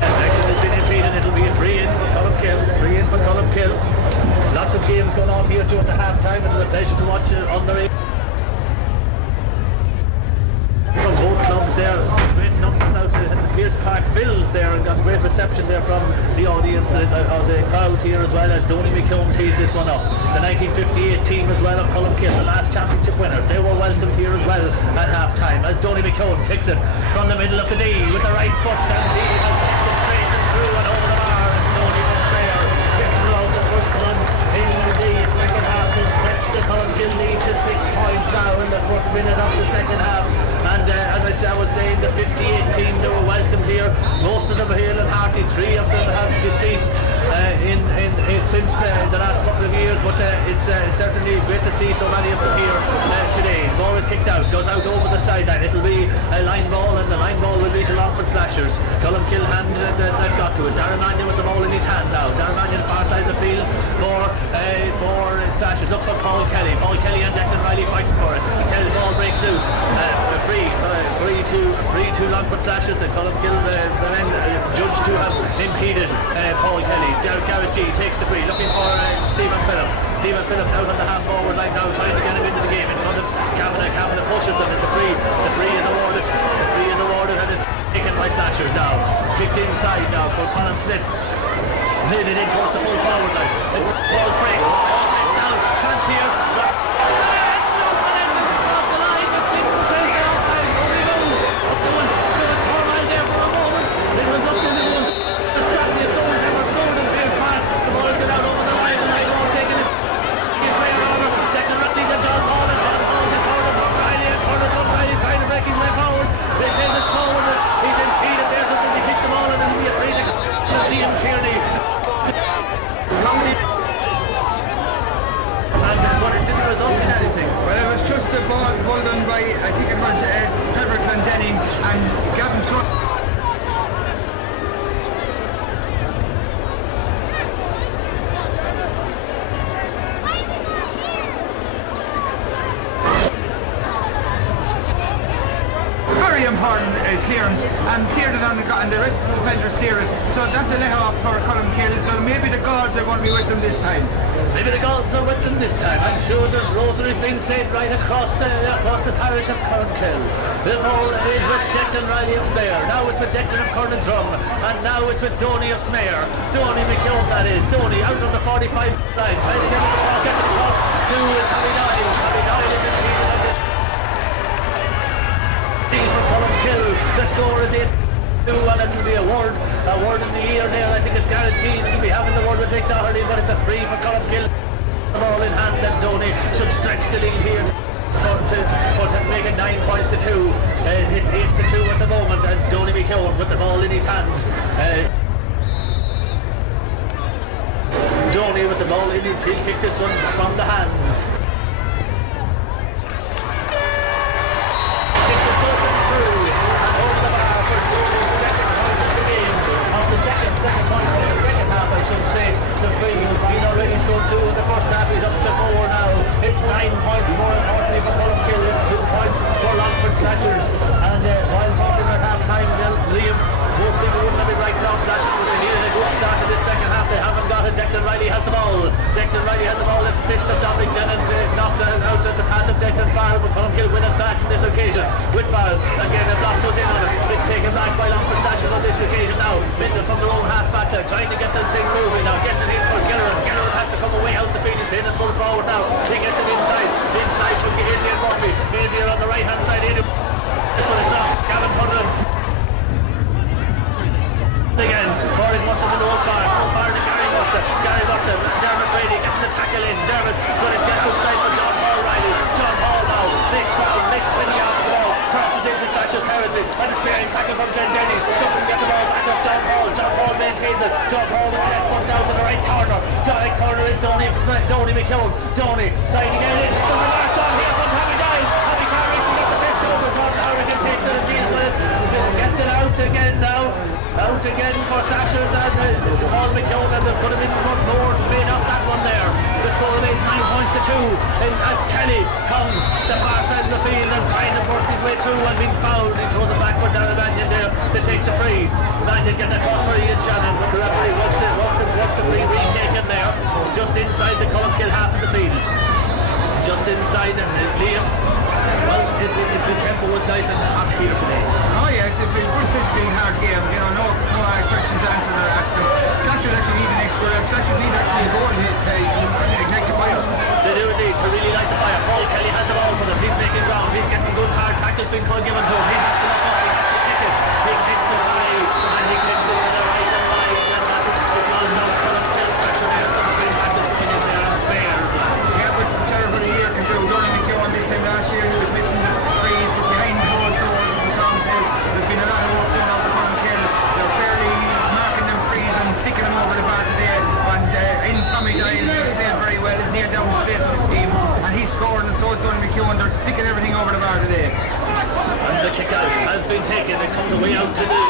Declan has been impeded. It'll be a free in for Columkill. Free in for Columkill. Lots of games going on here during the half time. It was a pleasure to watch it on the radio. From both clubs there, great numbers out there. The Pierce Park filled there and got great reception there from the audience or the crowd here, as well as Donny McKeown teased this one up. The 1958 team as well of Columkill, the last championship winners, they were welcomed here as well at half time as Donny McKeown picks it from the middle of the D with the right foot, and he has taken it straight and through and over the bar, and Donny was there getting around the first one in the second half and stretched the Columkill lead to 6 points now in the first minute of the second half. And as I was saying, the 58 team, they were welcomed here. Most of them are hale and hearty. 3 of them have deceased since the last couple of years, but it's certainly great to see so many of them here today. Ball is kicked out, goes out over the sideline. It'll be a line ball, and the line ball will be to Longford Slashers. Columkill hand they've got to it. Darren Mannion with the ball in his hand now. Darren Mannion far side of the field for Slashers. Looks for Paul Kelly. Paul Kelly and Declan Riley fighting for it. The ball breaks loose. Free to Longford Slashers. The Columkill men judged to have impeded Paul Kelly. Garrett G takes the free, looking for Stephen Phillips. Stephen Phillips out on the half forward line now, trying to get him into the game in front of Cavanagh. Cavanagh pushes him. It's a free. The free is awarded. The free is awarded, and it's taken by Slashers now. Kicked inside now for Colin Smith. Made it in towards the full forward line. Ball breaks. Ball breaks down. Chance here. The ball done by, I think it was Trevor Clendenning and Gavin Trott. Very important clearance, and cleared it on and the rest of the defenders cleared it. So that's a let off for Columkill. So maybe the gods are going to be with them this time. Maybe the gods are with them this time. I'm sure there's rosaries being said right across the parish of Columkill. The ball is with Declan Riley of Snare. Now it's with Declan of Cornerdrum. And now it's with Donny of Snare. Donny McKeown, that is. Donny out on the 45 line, trying to get the ball, gets it across to Tommy Doyle. Tommy Doyle is in for Columkill. The score is in. And it will be a word in the ear there. I think it's guaranteed to be having the word with Nick Doherty, but it's a free for Columkill. The ball in hand, and Donny should stretch the lead here to make it 9 points to 2. It's 8 to 2 at the moment, and Donny McKeown with the ball in his hand. Donny with the ball in his, he'll kick this one from the hands. It's a broken through and over the bar for Donny's second point of the game. Of the second point of the second half, I should say. The free, he's already scored 2 in the first half. He's up to 4 now. It's 9 points more importantly for Columkill. It's 2 points for Longford Slashers. And while talking at half time, Liam, most people wouldn't have been right now Slashers, but they needed a good start to this second half. They haven't got it. Declan Riley has the ball. Declan Riley has the ball at the fist of Dominic Lennon. Knocks it out at the path of Declan Farrell, but Columkill win it back on this occasion with Farrell. Again, the block goes in on it. It's taken back by Longford Slashers on this occasion now. Minton from their own half back there, trying to get the thing moving now, getting it in for Gilleran. Gilleran has to come away out the field. He's playing it full forward now. He gets it inside from Adrian Murphy. Adrian on the right hand side. Adrian. This one it drops. Gavin Cunningham. Again, Warren Murton in the old far. Old far to Gary Murton. Gary Murton. Dermot Brady getting the tackle in. Dermot going to get outside for John Paul Riley. John Paul now. Next round. Next 20 yards. it, and the spearing tackle from Glendenny. Doesn't get the ball back off John Paul. John Paul maintains it. John Paul with the left foot down to the right corner. The right corner is Donny McKeown. Donny trying to get it in. There's a march on here from Tommy Doyle. Tommy can't reach and get the fist over. Gordon Harrigan takes it and deals with it. Gets it out again now. Out again for Sashers and Paul McKeown, and they've put him in front more, made up that one there. The score remains 9 points to 2 and as Kelly comes the far side of the field and trying to burst his way through and being fouled. He throws it back for Darragh Mannion there to take the free. Mannion getting across for Ian Shannon, but the referee wants the free retaken there just inside the Columkill half of the field. Just inside, and Liam, well, if the tempo was nice and hot here today. Oh yeah, it's a good physically hard game. You know, no questions answered or asked. Sashers actually need an extra. Sashers need actually a goal to ignite the fire. They do indeed to really light the fire. Paul Kelly has the ball for them. He's making ground. He's getting good hard tackles being given to him. He has to look up. He has to kick it. He kicks it away and he kicks it to the right and wide. And that's because of Columkill pressure there. Some of the tackles coming in there and fair as well. Yeah, but everybody here can do. Donny McKeown this time last year, he was missing the frees, but behind closed doors, as the song says, there's been a lot of work done out of Columkill. They're fairly marking them frees and sticking them over the bar today. And in Tommy Doyle, he's played very well. He's near down his place in his team, and he's scored, and so is Donny McKeown. They're sticking everything over the bar today. And the kick out has been taken. It comes away out to the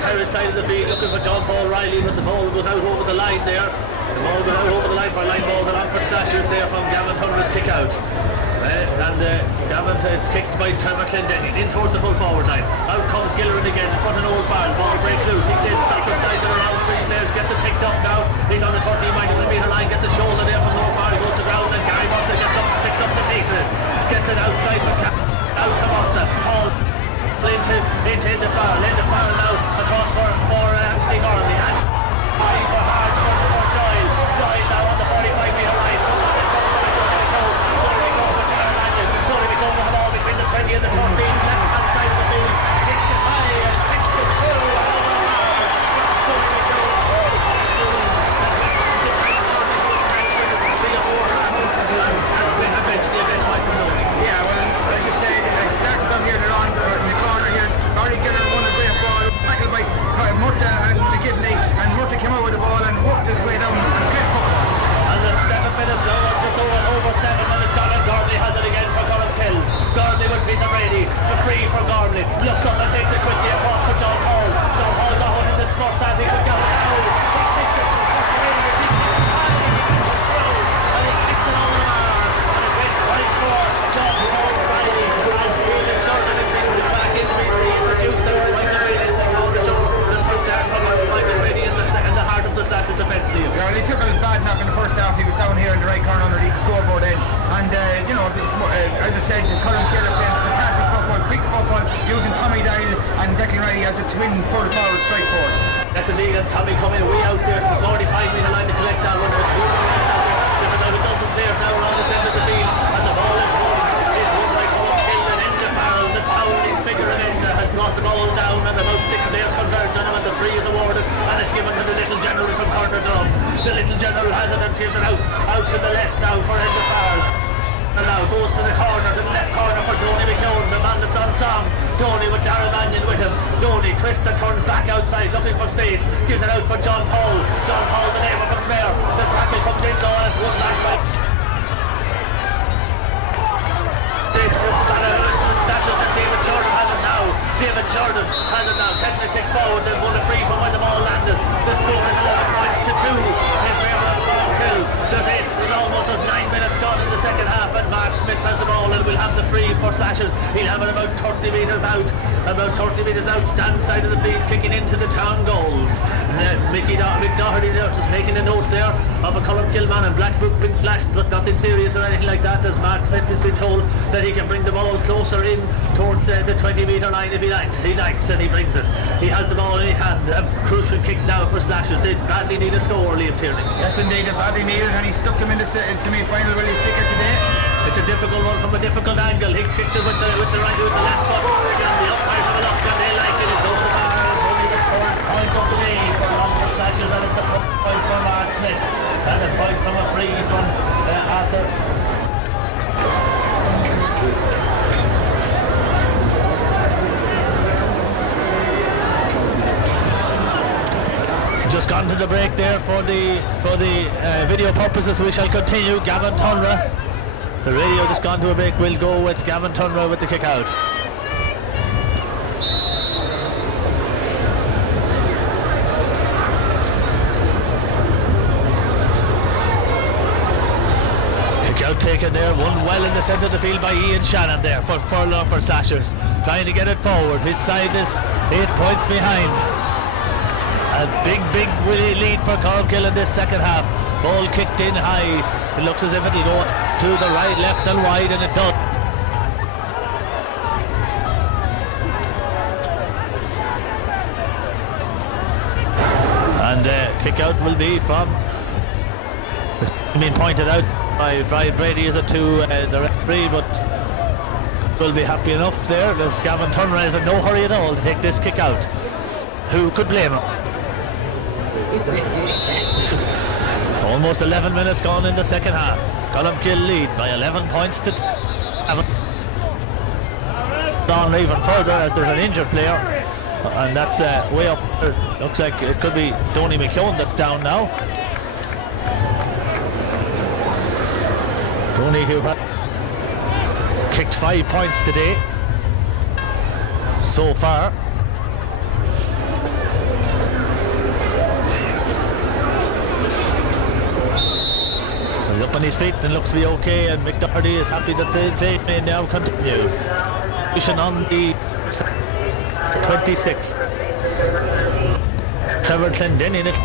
terrace side of the field, looking for John Paul Riley, but the ball goes out over the line there. The ball goes out over the line for a line ball. The Longford Slashers there from Gavin Thunder's kick out. Gavin, it's kicked by Trevor Clendenny in towards the full forward line. Out comes Gillerin again in front of an old foul. Ball breaks loose. He does cycles tight around 3 players, gets it picked up now. He's on the 30-metre line, gets a shoulder there from the old foul, goes to ground, and Gary Murtagh picks up the pieces, gets it outside for out to Murtagh. Paul into the foul. In the foul now across for Anthony Gormley. And for hard for Doyle. Doyle now on the 45-metre line. With the ball between the 20 and the 13, left-hand side of the field, kicks it high and kicks it through. Yeah, well, as you said, they started up here, they're on in the corner here. Barry Giller won a great ball, tackled by Murtagh and McGivney, and Murtagh came out with the ball and worked his way down and played football. And the 7 minutes just over 7 minutes gone, and Gormley has it again for Columkill. Gormley with Peter Brady, the free for Gormley, looks up and takes it quickly across for John Paul. John Paul got one in this first half, he could get it down. He kicks it from first to end, he kicks it high, and he kicks it on the bar. And a great point for John Paul Riley, as Stephen Shorten has been back in to be reintroduced to Michael Brady in the show. There's concern from Michael Brady in the heart of the Slashers defence team. Yeah, well, he took a bad knock in the first half. He was down here in the right corner underneath the scoreboard end. And, you know, as I said, Columkill are playing fantastic football, quick football, using Tommy Doyle and Declan Riley as a twin full forward strike force. Yes, indeed, and Tommy coming way out there to the 45-metre line to collect that one. There's about a dozen players now around the centre of the field, and the ball is won by Columkill, and Enda Farrell, the towering figure of Enda, has brought the ball down, and about 6 players converge on him, and the free is awarded, and it's given to the Little General from corner drum. The Little General has it and gives it out to the left now for Enda Farrell. And now goes to the corner, to the left corner for Donny McKeown, the man that's on song. Donny with Darragh Mannion with him. Donny twists and turns back outside, looking for space. Gives it out for John Paul. John Paul, the neighbour from Smear. The tackle comes in though, and it's one back by Slashers, and David Jordan has it now. David Jordan has it now. Taking a kick forward, they've won a free from where the ball landed. The score is 11 points to 2 in favour of Columkill. There's almost 9 minutes gone in the second half, and Mark Smith has the ball and will have the free for Slashers. He'll have it about 30 metres out. About 30 metres out, stand side of the field, kicking into the town goals. Mick Doherty just making a note there of a Columkill man, and Black Book been flashed, but nothing serious or anything like that, as Mark Smith has been told that he can bring the ball closer in towards the 20-metre line if he likes. He likes, and he brings it. He has the ball in his hand. A crucial kick now for Slashers. They badly need a score, Liam Tierney. Yes, indeed, they badly need it, and he stuck them in the semi-final. Will he stick it today? It's a difficult one from a difficult angle. He kicks it with the left foot, and the umpires have a look, and they like it. It's over the bar. It's only the third point of the day for Longford Slashers, and it's the point for Mark Smith, and a point from a free from Arthur. just gone to the break there for the video purposes. We shall continue. Gavin Tunra. The radio just gone to a break. We'll go with Gavin Tunra with the kick out. Out taken there, one well in the centre of the field by Ian Shannon there for Furlong for Slashers, trying to get it forward. His side is 8 points behind. A big lead for Corkhill in this second half. Ball kicked in high. It looks as if it'll go to the right, left and wide, and it does. And kick out will be from, being pointed out by Brian Brady as it to the referee, but will be happy enough there. There's Gavin Turner is in no hurry at all to take this kick out. Who could blame him? Almost 11 minutes gone in the second half. Columkill lead by 11 points to 7. On even further as there's an injured player, and that's way up. Looks like it could be Donny McKeown that's down now. Donny, who had kicked 5 points today so far. He's up on his feet and looks to be okay, and McDarty is happy that the play may now continue. On the 26th. Trevor Clendenning it.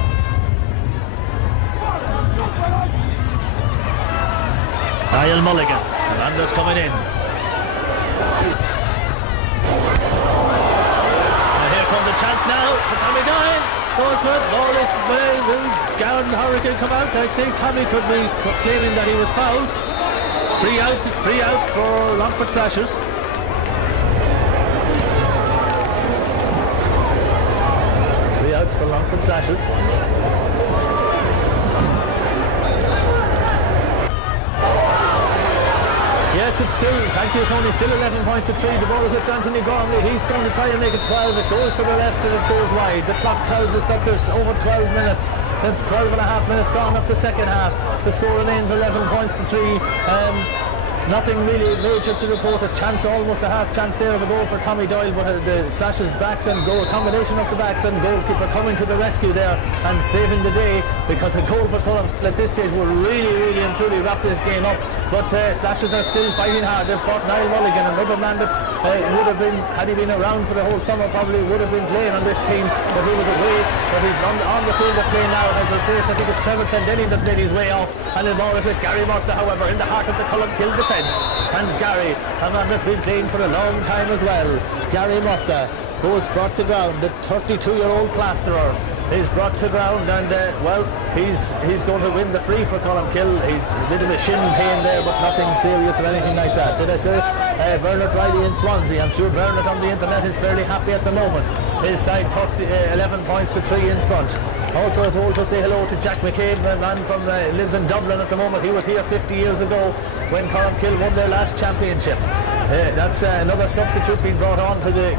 Niall Mulligan, Amanda's coming in. And here comes a chance now for Tommy Doyle. Goes for it, ball is will Gavin Hurricane come out? I'd say Tommy could be claiming that he was fouled. Free out for Longford Slashers. Free out for Longford Slashers. Yes, it's still, thank you Tony, still 11 points to 3. The ball is with Anthony Gormley. He's going to try and make it 12. It goes to the left and it goes wide. The clock tells us that there's over 12 minutes. That's 12 and a half minutes gone of the second half. The score remains 11 points to 3. Nothing really major to report. A chance, almost a half chance there of a goal for Tommy Doyle, but the Slashers backs and goal, combination of the backs and goalkeeper coming to the rescue there and saving the day, because a goal for Cullen at this stage would really and truly wrap this game up. But Slashers are still fighting hard. They've got Niall Mulligan, another man that would have been, had he been around for the whole summer, probably would have been playing on this team, but he was away. But he's on the field of play now, has replaced, I think it's Trevor Clendenning that made his way off, and the ball is with Gary Murtha, however, in the heart of the Cullen-Kill defence. And Gary, a man that's been playing for a long time as well, Gary Murtha, goes brought to ground. The 32-year-old plasterer is brought to ground, and well, he's going to win the free for Columkill. He's a bit of a shin pain there, but nothing serious or anything like that. Did I say Bernard Riley in Swansea? I'm sure Bernard on the internet is fairly happy at the moment. His side 11 points to 3 in front. Also told to say hello to Jack McCabe, a man from lives in Dublin at the moment. He was here 50 years ago when Columkill won their last championship. That's another substitute being brought on to the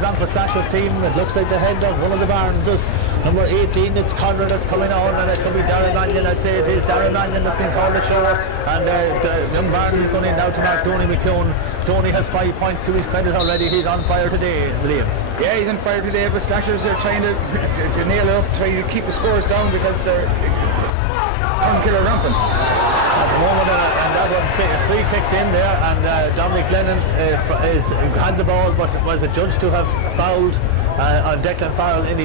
Longford Slashers team. It looks like the head of one of the Barneses, number 18. It's Conrad that's coming on, and it could be Darren Mannion. I'd say it is Darren Mannion that's been called ashore, and young Barnes is going in now to mark Donny McKeown. Donny has 5 points to his credit already. He's on fire today, Liam. Yeah, he's on fire today, but Slashers are trying to nail it up, trying to keep the scores down, because they're Columkill are rampant at the moment, and that one free kicked in there, and Dominic Lennon had the ball, but was adjudged to have fouled on Declan Farrell in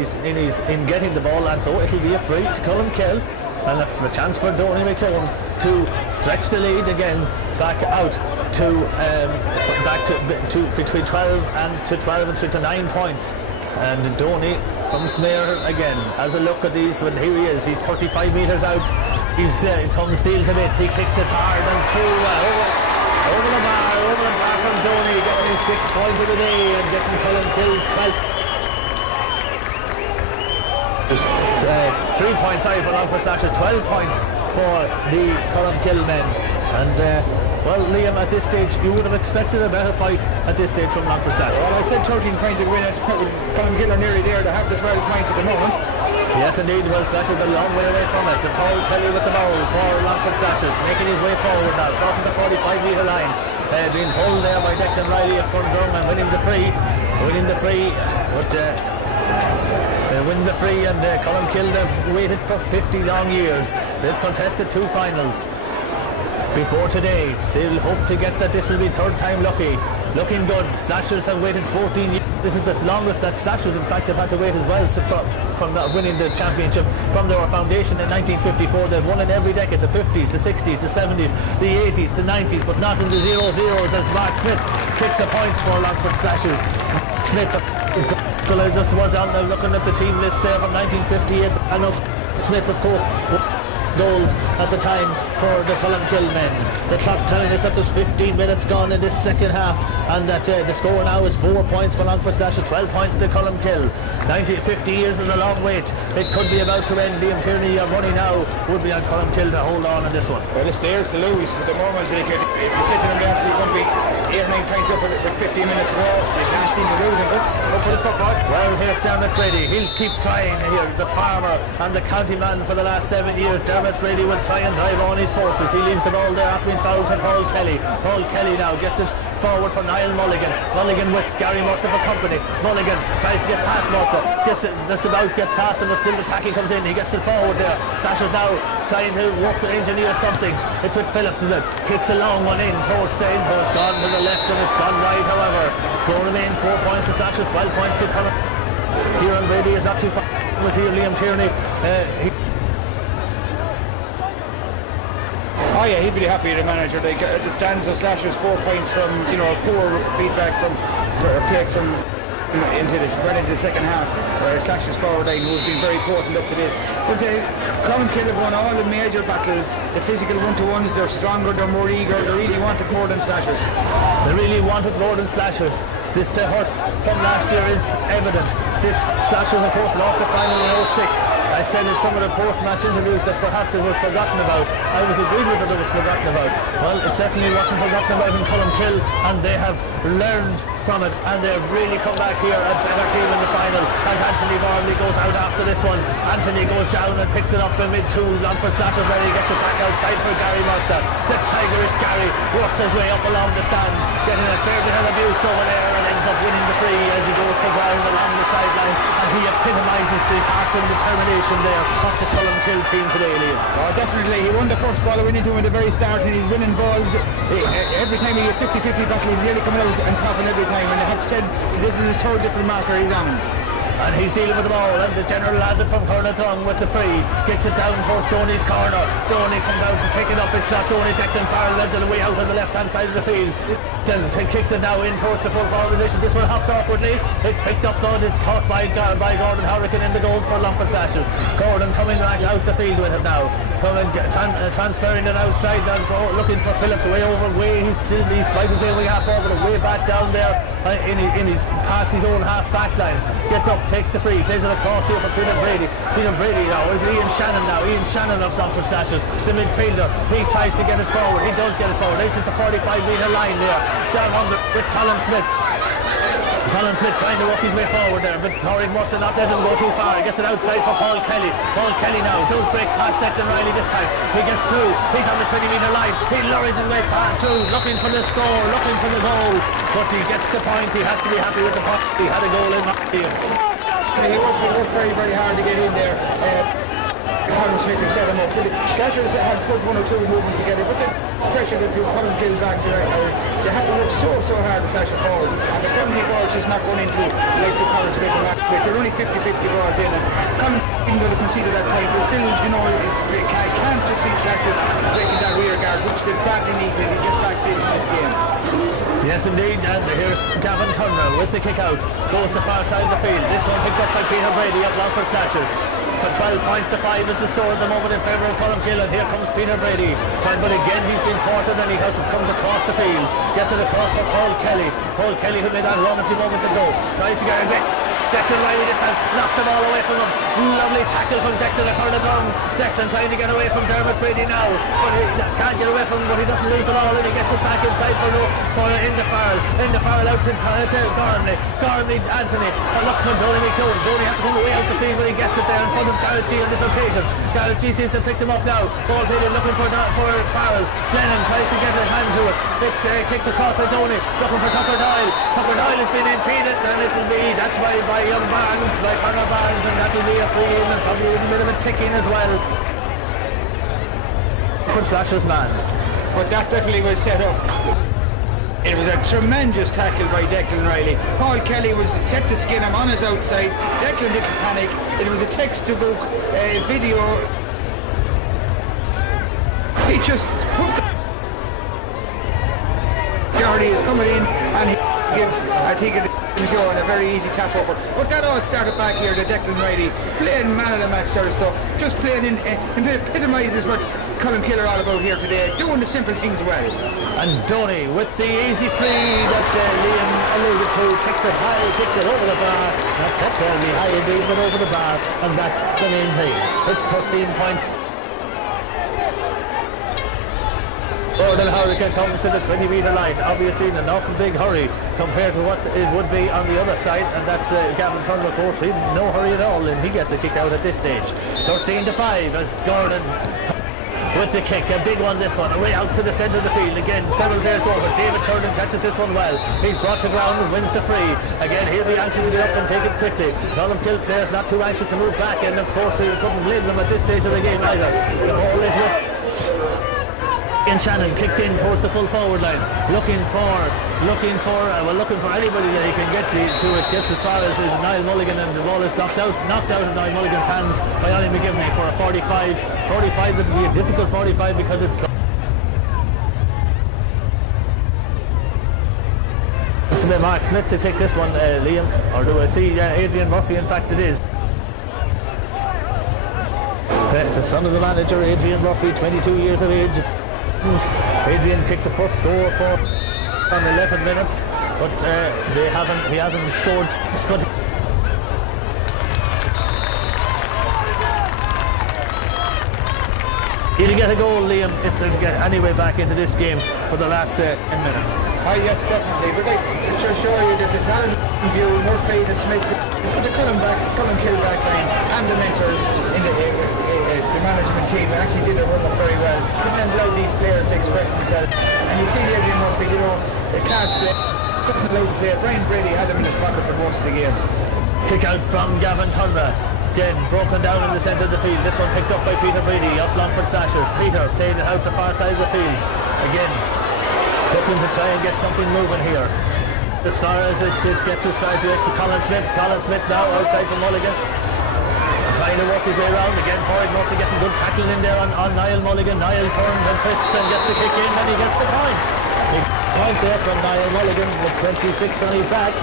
getting the ball, and so it'll be a free to Columkill, and a chance for Donny McKeown to stretch the lead again back out to between 12 and 9 points. And Donny from Smear again has a look at these. When here he is, he's 35 metres out. He's steals a bit. He kicks it hard and through over the bar from Donny, getting his 6th point of the day and getting Columkill's 12. 3 points, sorry, for Longford Slashers, 12 points for the Columkill men. And Well, Liam, at this stage, you would have expected a better fight at this stage from Longford Slashes. Well, I said 13 points to win it. Colin Gill are nearly there. They have the 12 points at the moment. Yes, indeed. Well, Slashes a long way away from it. And Paul Kelly with the ball for Longford Slashes, making his way forward now, crossing the 45-metre line. Being pulled there by Declan Riley of Corndrum and winning the free. But they win the free, and Colin Kill have waited for 50 long years. They've contested 2 finals before today. They'll hope to get that. This will be third time lucky. Looking good. Slashers have waited 14 years. This is the longest that Slashers in fact have had to wait as well from winning the championship from their foundation in 1954. They've won in every decade, the 50s, the 60s, the 70s, the 80s, the 90s, but not in the 0-0s as Mark Smith kicks a point for Longford Slashers. Smith, I just was on looking at the team list there from 1958. I know Smith, of course, goals at the time for the Columkill men. The clock telling us that there's 15 minutes gone in this second half, and that the score now is 4 points for Longford Slashes, 12 points to Columkill. 50 years is a long wait. It could be about to end. Liam Tierney, your money now would be on Columkill to hold on in this one. Well, it's theirs to lose at the moment. If you sit in them last, you're going to be 8 or 9 points up with 15 minutes to go. You can't see them losing. But it's football. Well, here's Dermot Brady. He'll keep trying here. The farmer and the county man for the last 7 years. Dermot Brady will try and drive on his forces. He leaves the ball there after being fouled to Paul Kelly. Paul Kelly now gets it forward for Niall Mulligan. Mulligan with Gary Murtagh for company. Mulligan tries to get past Murtagh. Gets past him, but still the tackle comes in. He gets it forward there. Slashers now trying to work and engineer something. It's with Phillips, is it? Kicks a long one in towards Stein. It's gone to the left and it's gone right, however. So remains 4 points to Slashers, 12 points to Conor. Kieran Brady is not too far. Was here Liam Tierney. Oh yeah, he'd be happy, the manager. They the stands of Slashers 4 points from poor feedback from into this right into the second half. Slashers forward line who's been very important up to this. But Columkill have won all the major battles. The physical 1-to-1s, they're stronger, they're more eager, they really wanted more than Slashers. They really wanted more than Slashers. The hurt from last year is evident. Slashers, of course, lost the final in 06. I said in some of the post-match interviews that perhaps it was forgotten about. I was agreed with it was forgotten about. Well, it certainly wasn't forgotten about in Columkill, and they have learned from it, and they've really come back here a better team in the final as Anthony Barley goes out after this one. Anthony goes down and picks it up in mid-2. Longford Slashers where he gets it back outside for Gary Murtagh. The Tigerish Gary works his way up along the stand, getting a fair bit of abuse over there, and ends up winning the free as he goes to ground along the sideline, and he epitomises the heart and determination there of the Columkill team today, Liam. Oh, definitely. He won the first ball. I went into him at the very start, and he's winning balls. Every time he gets 50-50 battle, he's nearly coming out and topping every time. And I have said this is his third different marker he's on. And he's dealing with the ball, and the general has it from Cornerton with the free. Kicks it down towards Doney's corner. Doney comes out to pick it up. It's not Doney. Declan Farrell lends it away out on the left-hand side of the field. Then kicks it now in towards the full forward position. This one hops awkwardly. It's picked up, but it's caught by Gordon Hurricane in the goal for Longford Slashes. Gordon coming back out the field with it now. Transferring it outside, looking for Phillips way over. He's might be playing half forward, way back down there past his own half back line. Gets up, takes the free, plays it across here for Peter Brady. Peter Brady now is Ian Shannon now. Ian Shannon of Longford Slashes, the midfielder. He tries to get it forward. He does get it forward. It's at the 45-metre line there. Down under with Colin Smith. Colin Smith trying to work his way forward there, but Corey Murtagh not letting him go too far. He gets it outside for Paul Kelly. Paul Kelly now does break past Declan Riley this time. He gets through. He's on the 20-metre line. He lures his way through, looking for the score, looking for the goal. But he gets the point. He has to be happy with the point. He had a goal in that game. He worked very, very hard to get in there. Colin Smith had set him up. Slashers had put 1 or 2 movements together, but the pressure that Colin Gill backs right now, they have to work so hard to slash it forward. And the penalty balls just not going into likes of Colin Smith and Mark Smith. They're only 50-50 balls in, and Colin, even though they conceded that point, they still, can't just see Slashers breaking that rear guard, which they badly need to get back into this game. Yes, indeed, and here's Gavin Turner with the kick out. Goes to far side of the field. This one picked up by Peter Brady of Longford Slashers. For 12 points to 5 is the score at the moment in favour of Columkill, and here comes Peter Brady. But again he's been thwarted, and he comes across the field. Gets it across for Paul Kelly. Paul Kelly, who made that run a few moments ago, tries to get it back. Declan Riley this time knocks the ball away from him. Lovely tackle from Declan across the tongue. Declan trying to get away from Dermot Brady now, but he can't get away from him, but he doesn't lose the ball and he gets it back inside for Indefarrell out to Gormley Anthony, and looks for Donny McCune. Donny has to come away out the field, but he gets it there in front of Garrett G on this occasion. Garrett G seems to have picked him up now. Ball played looking for Farrell. Glennon tries to get a hand to it. It's kicked across by Donny, looking for Tucker Doyle. Tucker Doyle has been impeded, and it will be that by young Barnes, by Connor Barnes, and that will be a free in and probably a little bit of a ticking as well for Slash's man. But that definitely was set up. It was a tremendous tackle by Declan Riley. Paul Kelly was set to skin him on his outside. Declan didn't panic. It was a textbook video. He just put the... Jordy is coming in and he gives, I think, a very easy tap over. But that all started back here to Declan Riley playing man of the match sort of stuff. Just playing in epitomises what Colin Killer all about here today, doing the simple things well. And Donny with the easy free that Liam alluded to, kicks it high, kicks it over the bar, not that terribly high indeed, but over the bar, and that's the main thing. It's 13 points. Gordon Hurricane comes to the 20-metre line, obviously in an awful big hurry compared to what it would be on the other side, and that's Gavin Turner, of course, in no hurry at all, and he gets a kick out at this stage. 13-5 as Gordon with the kick, a big one this one, away out to the centre of the field. Again, several players go over. David Sheridan catches this one well. He's brought to ground and wins the free. Again, he'll be anxious to get up and take it quickly. Colmkill players not too anxious to move back, and of course you couldn't blame them at this stage of the game either. The ball is with Ian Shannon, kicked in towards the full forward line, looking for anybody that he can get to it. Gets as far as Niall Mulligan, and the ball is knocked out of Niall Mulligan's hands by Ollie McGivney for a 45. 45 that would be a difficult 45 because it's Mark Smith to take this one, Liam, or do I see Adrian Murphy? In fact, it is the son of the manager, Adrian Murphy, 22 years of age. Adrian kicked the first score for on 11 minutes, but he hasn't scored since. But he'll get a goal, Liam, if they're to get any way back into this game for the last 10 minutes. Yes, definitely. But to show you that the talent view, Murphy, the Smiths, it's with the Cullen Kill back line and the mentors in the management team actually did their work very well. Didn't allow these players to express themselves. And you see Adrian Murphy, the class play, doesn't allow to play. Brian Brady had him in his pocket for most of the game. Kick out from Gavin Tundra. Again, broken down in the centre of the field. This one picked up by Peter Brady off Longford Slashes. Peter played it out the far side of the field. Again, looking to try and get something moving here. As far as it gets as far as Colin Smith. Colin Smith now outside from Mulligan. Trying to work his way around. Again, Porrick Murphy getting good tackling in there on Niall Mulligan. Niall turns and twists and gets the kick in, and he gets the point. Big point there from Niall Mulligan with 26 on his back.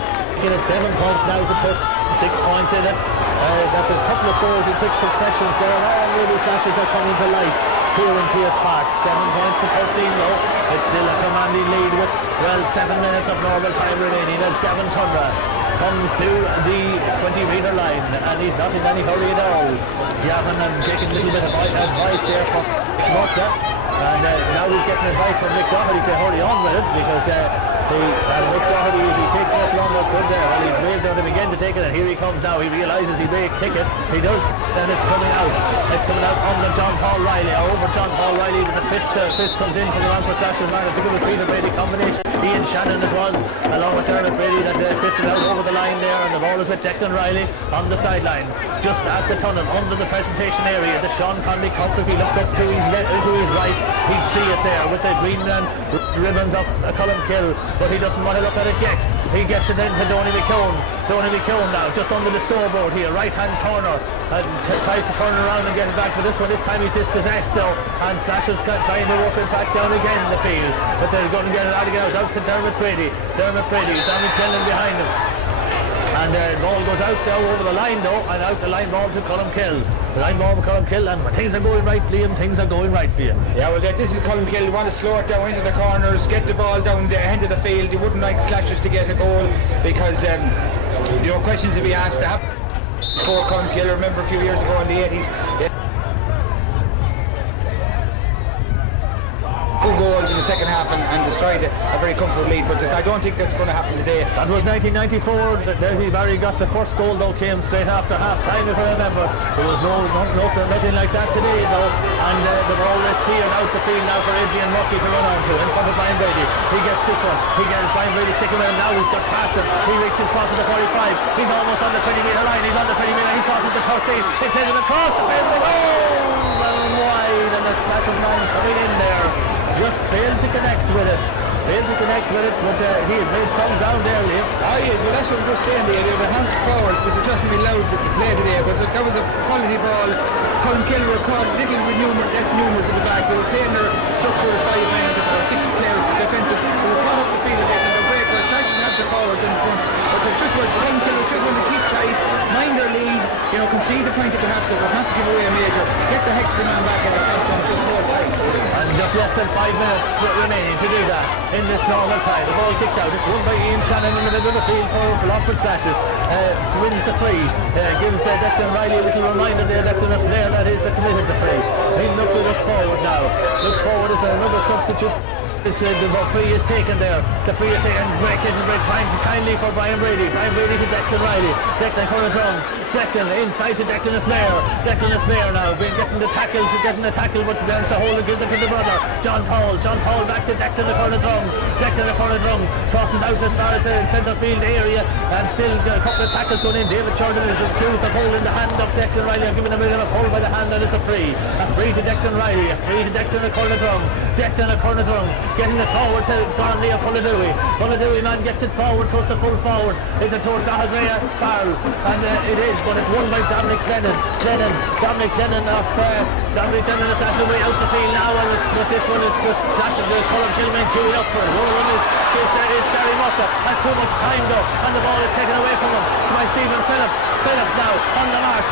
Making it 7 points now to put 6 points in it. That's a couple of scores in quick successions there, and all really Slashes are coming to life here in Pearse Park. 7 points to 13 though. It's still a commanding lead with 7 minutes of normal time remaining as Gavin Tundra comes to the 20-metre line, and he's not in any hurry at all. Gavin and taking a little bit of advice there from Mick and now he's getting advice from Mick Doherty to hurry on with it, because Mick Doherty, if he takes much longer, could there. Well, he's waved at him again to take it, and here he comes now. He realises he may kick it. He does, and it's coming out. It's coming out under John Paul Riley, or over John Paul Riley, but the fist comes in from the Longford Slashes man. I think it was Peter Brady combination. Ian Shannon it was, along with Dermot Brady, that fisted out over the line there, and the ball is with Declan Riley on the sideline, just at the tunnel, under the presentation area. The Sean Conley Cup, if he looked up to his right, he'd see it there with the green ribbons of Colmkill, but he doesn't want to look at it yet. He gets it into Donny McCune. Donny McCune now, just under the scoreboard here, right-hand corner, and tries to turn around and get it back, but this time he's dispossessed though, and Slashes trying to work it back down again in the field, but they're going to get it out to Dermot Brady. Dermot Glennon behind him. And the ball goes out there over the line though, and out the line ball to Colmkill. The line ball to Colmkill, and things are going right, Liam, things are going right for you. Yeah, well this is Colmkill. You want to slow it down into the corners, get the ball down the end of the field. You wouldn't like Slashes to get a goal because questions to be asked. Before Colin Kill, remember a few years ago in the 80s. 2 goals in the second half and destroyed a very comfortable lead, but I don't think that's going to happen today. That was 1994. Dessie Barry got the first goal though, came straight after half time if I remember. There was nothing like that today though, and the ball is cleared out the field now for Adrian Murphy to run onto in front of Brian Brady. He gets this one, Brian Brady sticking with him now, he's got past him, he reaches across to the 45, he's almost on the 20 metre line, he's on the 20 metre, he crosses the 13, he plays it across the face and it goes and wide, and the Slashes man coming in there just failed to connect with it, but he had made some ground earlier. Oh yes, well that's what I was saying there. They were hands forward, but they're just been loud to play today. But that was a quality ball. Colin Kill were caught little with less numerous at the back. They were playing their structure of 5 men or 6 players defensive. They were caught up the field again, and the break was actually have the forward in front. But they just were Colin Kill just want to keep tight, mind their lead, concede the point that they have to, but not to give away a major. Get the Hexter man back in the fence and just hold tight. And just less than 5 minutes remaining to do that in this normal time. The ball kicked out. It's won by Ian Shannon in the middle of the field for Longford Slashes. Wins the free. Gives Declan Riley a little reminder there, Declan there, that is the committed the free. He'll look forward now. Look forward is another substitute. It's the free is taken there. The free is taken. Break finds kindly for Brian Brady. Brian Brady to Declan Riley. Declan Corner-Drum. Declan inside to Declan Ismare. Declan Ismare now. Been getting the tackle, but there's the hole and gives it to the brother. John Paul back to Declan Corner-Drum. Declan Corner-Drum crosses out as far as the centre field area, and still a couple of tackles going in. David Sheridan is accused of holding the hand of Declan Riley. I'm giving him a pull by the hand, and it's a free. A free to Declan Riley. A free to Declan Corner-Drum. Declan Corner-Drum getting it forward to Barnley or Pulladowie. Pulladowie man gets it forward, towards the full forward. Is it towards Ahagrea? Foul. And it is, but it's won by Dominic Glennon. Dominic Glennon is actually way out the field now, and with this one it's just flashing the Colin Kilman queuing up for it. One is Gary Murphy. Has too much time though, and the ball is taken away from him by Stephen Phillips. Phillips now on the march.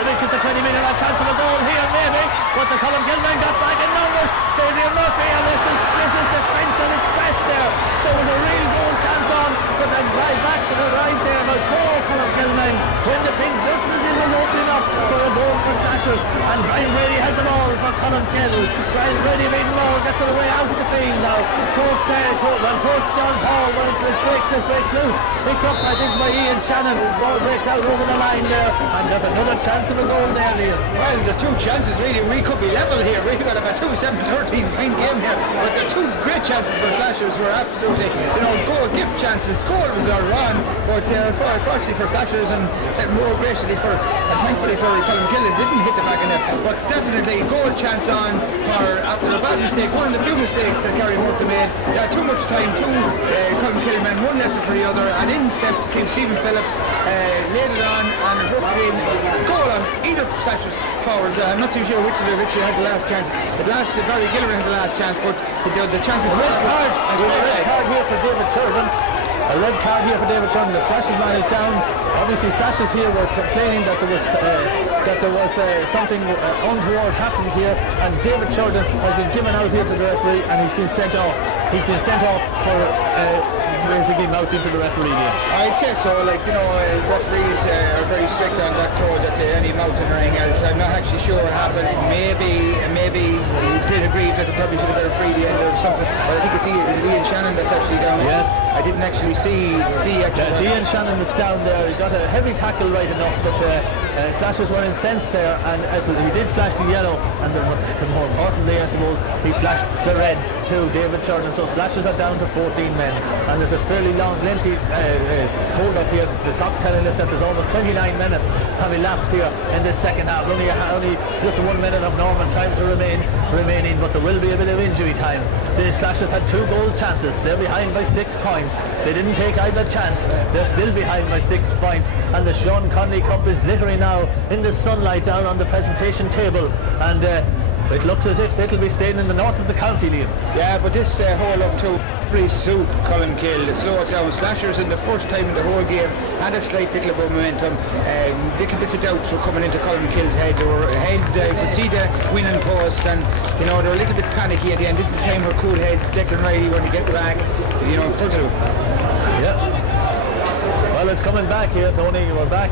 Reaches the 20 metre, a chance of a goal here maybe, but the Colin Kilman got back in numbers. Adrian Murphy, and this is defence at its best there. There was a real goal chance on, but then right back to the right there about 4 Colin Kilman when the thing just as it was opening up for a goal for Slashers, and Brian Brady has the ball for Colin Kill. Brian Brady made the ball, gets it away out the field now towards John Paul, but it breaks loose. Picked up I think by Ian Shannon. Ball breaks out over the line there, and there's another chance of a goal there, Liam. Well, the 2 chances really, we could be level here. We could have a 2-7-13 point game here, but the 2 great chances for Slashers were absolutely, goal gift chances. Goal was our run, but unfortunately for Slashers and more graciously and thankfully for Colin Killen, didn't hit the back of net, but definitely goal chance on for after a bad mistake, one of the few mistakes that Gary Murphy made. They had too much time, Colin Killen, one left for the other, and in stepped Stephen Phillips, laid it on and hooked in. Goal on either Slashers forwards. I'm not too sure which of them had the last chance. Barry Gilligan had the last chance, but the chance before. A red card here for David Sheridan. A red card here for David Sheridan. The Slashers man is down. Obviously, Slashers here were complaining that there was something untoward happened here, and David Sheridan has been given out here to the referee, and he's been sent off. He's been sent off for basically mouthing to the referee here. I'd say so. Referees are very strict on that code that any mouthing or anything else. I'm not actually sure what happened. Maybe you did agree that it probably should have been a free the end or something. But I think is it Ian Shannon that's actually down. Yes. I didn't actually see actually. It's Ian Shannon that's down there. He got a heavy tackle right enough, but Slashers were incensed there, and he did flash the yellow, and more importantly, I suppose, he flashed the red to David Sheridan. So Slashers are down to 14 men, and there's a fairly lengthy hold up here. The clock telling us that there's almost 29 minutes have elapsed here in this second half. Only just 1 minute of normal time to remaining, but there will be a bit of injury time. The Slashers had 2 goal chances. They're behind by 6 points. They didn't take either chance. They're still behind by 6 points, and the Sean Conley Cup is glittering now in the sunlight down on the presentation table, and it looks as if it'll be staying in the north of the county, Liam. Yeah, but this hole up to really suit Colin Kill. The slow it down. Slashers in the first time in the whole game had a slight bit of momentum. Little bits of doubts were coming into Colin Kill's head. They were ahead. You could see the winning post, and they were a little bit panicky at the end. This is the time where cool heads, Declan Riley, when they get back, further. Yeah. Well, it's coming back here, Tony. We're back.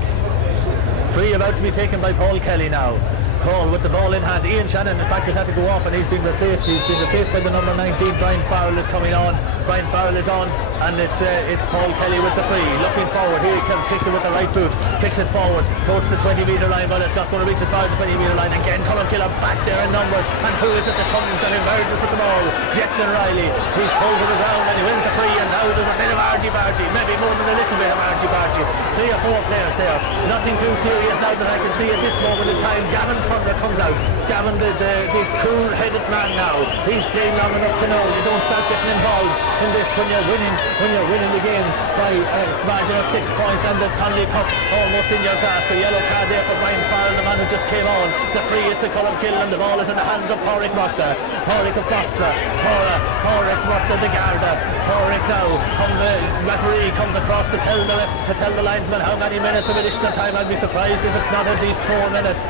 Free about to be taken by Paul Kelly now. Paul with the ball in hand. Ian Shannon, in fact, has had to go off and he's been replaced. He's been replaced by the number 19. Brian Farrell is coming on. Brian Farrell is on, and it's Paul Kelly with the free. Looking forward. Here he comes. Kicks it with the right boot. Kicks it forward. Goes to the 20-metre line, but it's not going to reach as far as the 20-metre line. Again, Colin Killer back there in numbers. And who is it that comes and emerges with the ball? Declan Riley. He's pulled to the ground and he wins the free. And now there's a bit of argy-bargy. Maybe more than a little bit of argy-bargy. 3 or 4 players there. Nothing too serious now that I can see at this moment in time. Gavin Turner comes out. Gavin, the cool-headed man now. He's playing long enough to know you don't start getting involved in this when you're winning the game by a margin of 6 points, and the Connolly Cup almost in your grasp. The yellow card there for Brian Farrell, the man who just came on. The free is to Colin Kill, and the ball is in the hands of Pádraig Murtagh. Pádraig of Foster. Pádraig Murtagh, the Garda. Pádraig now comes a referee comes across to tell the linesman how many minutes of additional time. I'd be surprised if it's not at least 4 minutes.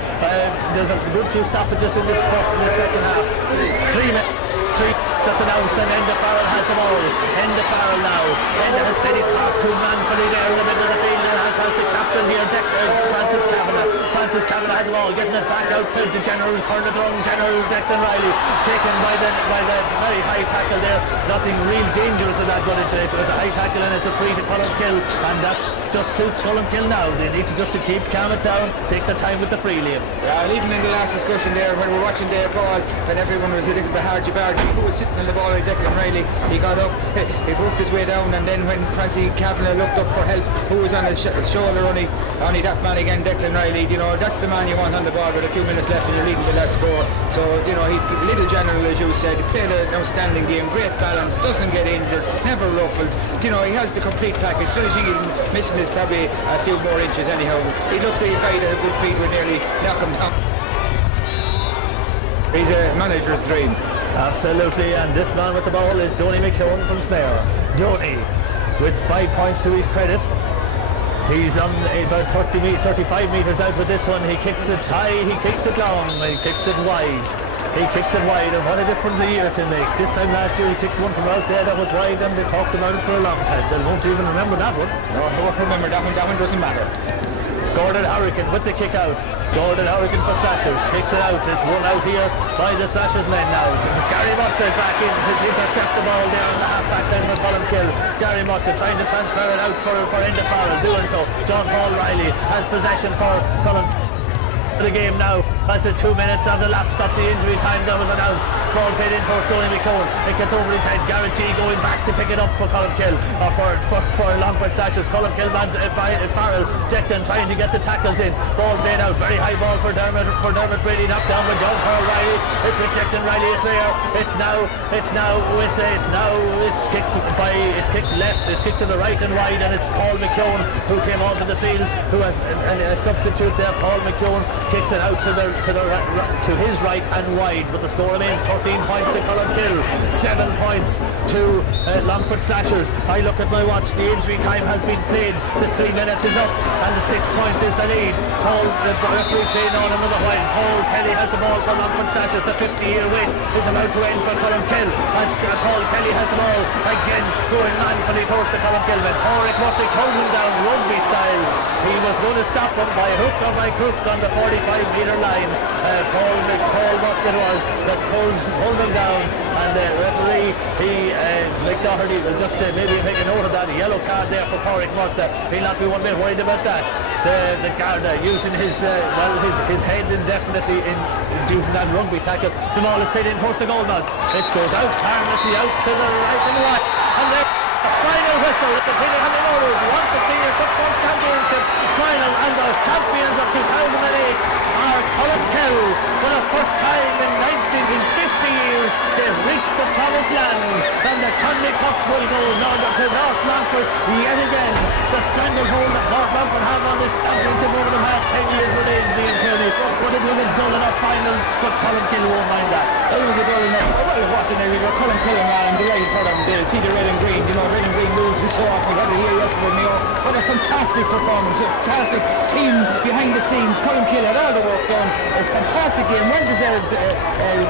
There's a good few stoppages in this second half. 3 minutes. 3 sets announced, and Enda Farrell has the ball. Enda Farrell now. Enda has played his part too manfully there in the middle of the field, and has the captain here, Francis Kavanagh. Francis Kavanagh has the ball, getting it back out to the General Cornadron, General Declan Riley, taken by the very high tackle there. Nothing real dangerous in that, but it was a high tackle, and it's a free to Colin Kill, and that's just suits Colin Kill now. They need to just to calm it down, take the time with the free, Liam. Yeah, and even in the last discussion there, when we were watching the ball, when everyone was a little bit hargy-bargy, who was sitting on the ball, Declan Riley, he got up, he worked his way down, and then when Francis Kavanagh looked up for help, who was on his shoulder, only that man again, Declan Riley, you know, that's the man you want on the ball with a few minutes left and you're leading to that score. So, you know, he little general, as you said, played an outstanding game, great balance, doesn't get injured, never ruffled, you know, he has the complete package. The only thing he's missing is probably a few more inches anyhow. He looks like a guy that a good feet would nearly knock him down. He's a manager's dream. Absolutely, and this man with the ball is Donny McKeown from Smare. Donny with 5 points to his credit. He's on about 35 metres out with this one. He kicks it high, he kicks it long, he kicks it wide. He kicks it wide, and what a difference a year can make. This time last year he kicked one from out there that was wide, and they talked about it for a long time. They won't even remember that one. No, I won't remember that one. That one doesn't matter. Gordon Hurricane with the kick out. Gordon Hurricane for Slashers. Kicks it out. It's won out here by the Slashers men now. Gary Murtagh back in to intercept the ball there on the half-back line for Colin Kill. Gary Murtagh trying to transfer it out for Enda Farrell. Doing so. John Paul Riley has possession for Colin the game now. As the 2 minutes have elapsed after the injury time that was announced. Ball played in towards Donny McKeown. It gets over his head. Garrett G going back to pick it up for Colin Kill, or for Longford Slashes. Colin Kill man Farrell. Declan trying to get the tackles in. Ball played out. Very high ball for Dermot Brady. Knocked down by John Paul Riley. It's with Declan Riley is there. It's kicked left. It's kicked to the right and wide, and it's Paul McKeown who came onto the field, who has a substitute there. Paul McKeown kicks it out to his right and wide, but the score remains 13 points to Colin Kill, 7 points to Longford Slashers. I look at my watch, the injury time has been played, the 3 minutes is up, and the 6 points is the lead. The referee playing on another while. Paul Kelly has the ball for Longford Slashers. The 50-year wait is about to end for Colin Kill, as Paul Kelly has the ball again, going manfully towards the Colin Kill. Pádraig Murtagh calls him down rugby style. He was going to stop him by hook or by crook on the 45-metre line. Paul Murtagh was that pulled him down, and the referee, McDoherty, will just maybe make a note of that. A yellow card there for Pádraig Murtagh. He'll not be one bit worried about that. The Garda using his head indefinitely in using that rugby tackle. The ball is played in towards the goal mouth. It goes out, harmlessly out to the right and right, and there the final whistle at the Pinnacle Road Longford Senior Football Championship final, and the champions of 2008 are Colin Kill. For the first time in 50 years, they've reached the promised land, and the Connolly Cup will go to North Longford yet again. The stranglehold that North Longford have on this championship over the past 10 years remains the Tierney, but it was a dull enough final, but Colmcille won't mind that. It was a goal enough. Well, it wasn't. We were Colmcille, and I'm delighted for them. They'll see the red and green. You know, red and green loses so often. We had it here yesterday, Mayo. What a fantastic performance. A fantastic team behind the scenes. Colmcille had all the work done. It was a fantastic game. Well-deserved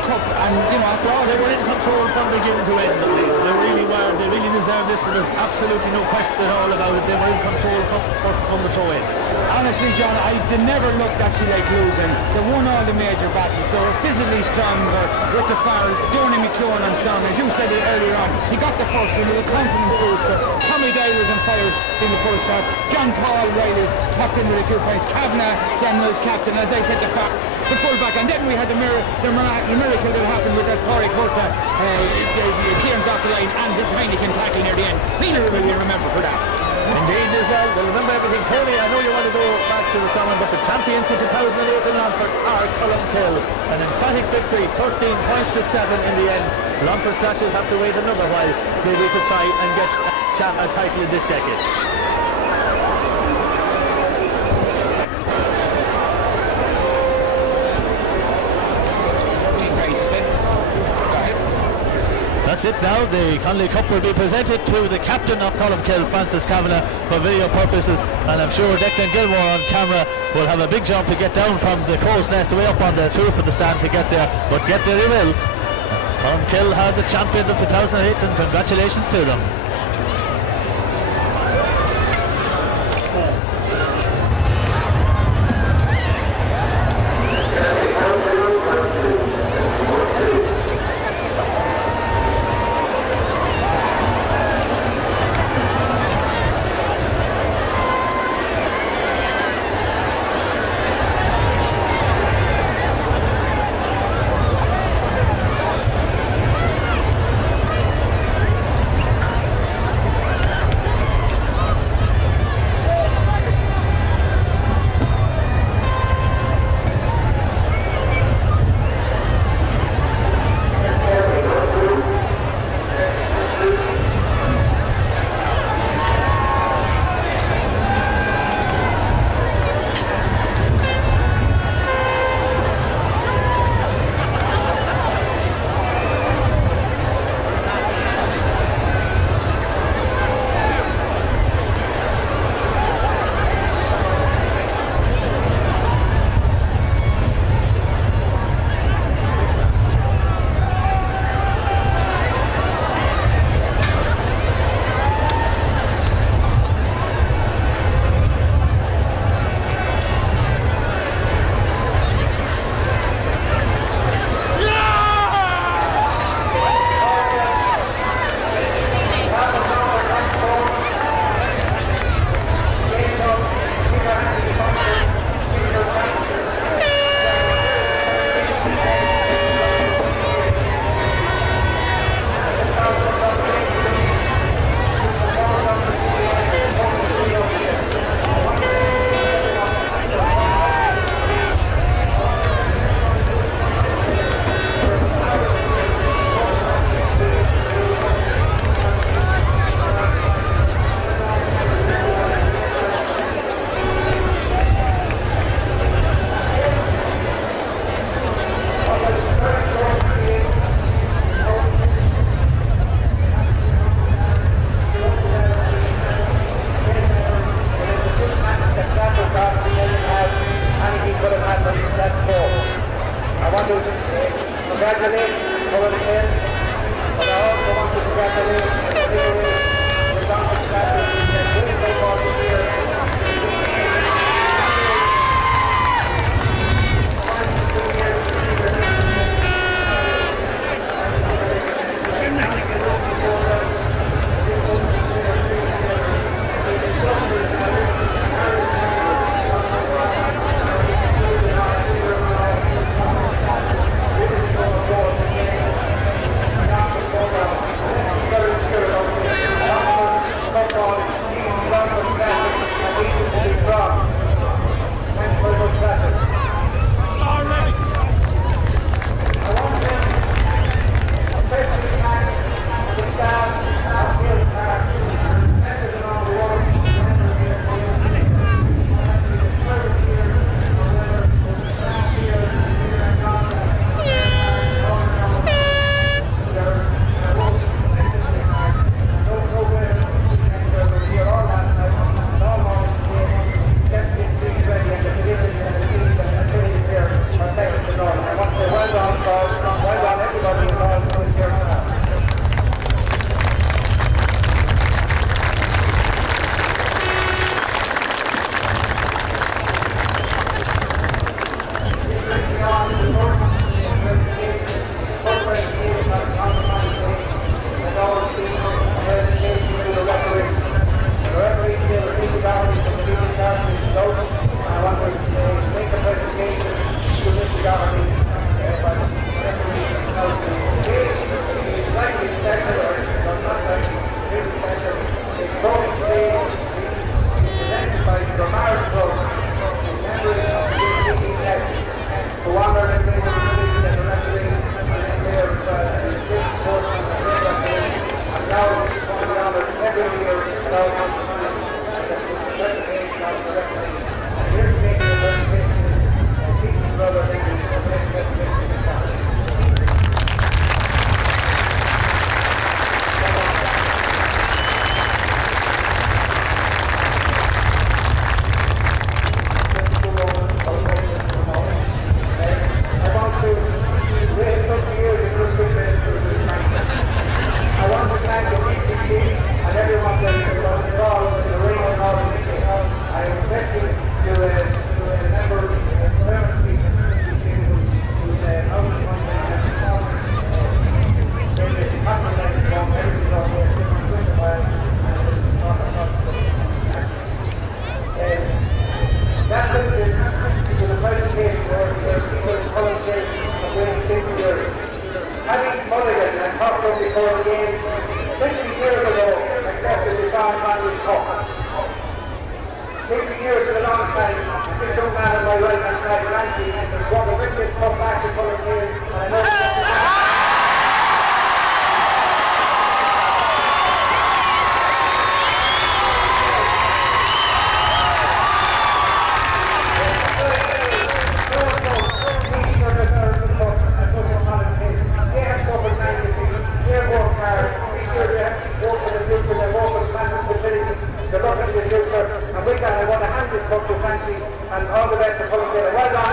cup. And, you know, after all, They were in control from beginning to end. They really were. They really deserved this. There's absolutely no question at all about it. They were in control from the throw-in. honestly, John, they never looked actually like losing. They won all the major battles. They were physically stronger with the fouls. Donny McKeown and Song, as you said it earlier on, he got the first one with a confidence booster. Tommy Dyer was on fire in the first half. John Paul Riley tucked in with a few points. Kavanagh then was captain, as I said, the fullback. And then we had the miracle that happened with that Pádraig Murtagh clearance off the line and his Heineken tackle near the end. Neither will we remember for that. Indeed as well. They'll remember everything. Tony, I know you want to go back to the Scotland, but the champions for 2008 in Longford are Colmcille. An emphatic victory, 13 points to 7 in the end. Longford Slashes have to wait another while maybe to try and get a title in this decade. That's it now. The Connolly Cup will be presented to the captain of Colmcille, Francis Kavanagh, for video purposes, and I'm sure Declan Gilmore on camera will have a big jump to get down from the crow's nest way up on the roof of the stand to get there, but get there he will. Colmcille are the champions of 2008 and congratulations to them. Very club before the game 60 years ago accepted the Sean Connery Cup. 50 years is a long time. This young man on my right hand side, Nancy, has won the richest cup back to Colour Field, and I know they're looking to the future, and with that I want to hand this cup to Nancy and all the best to Colour Field. Well done.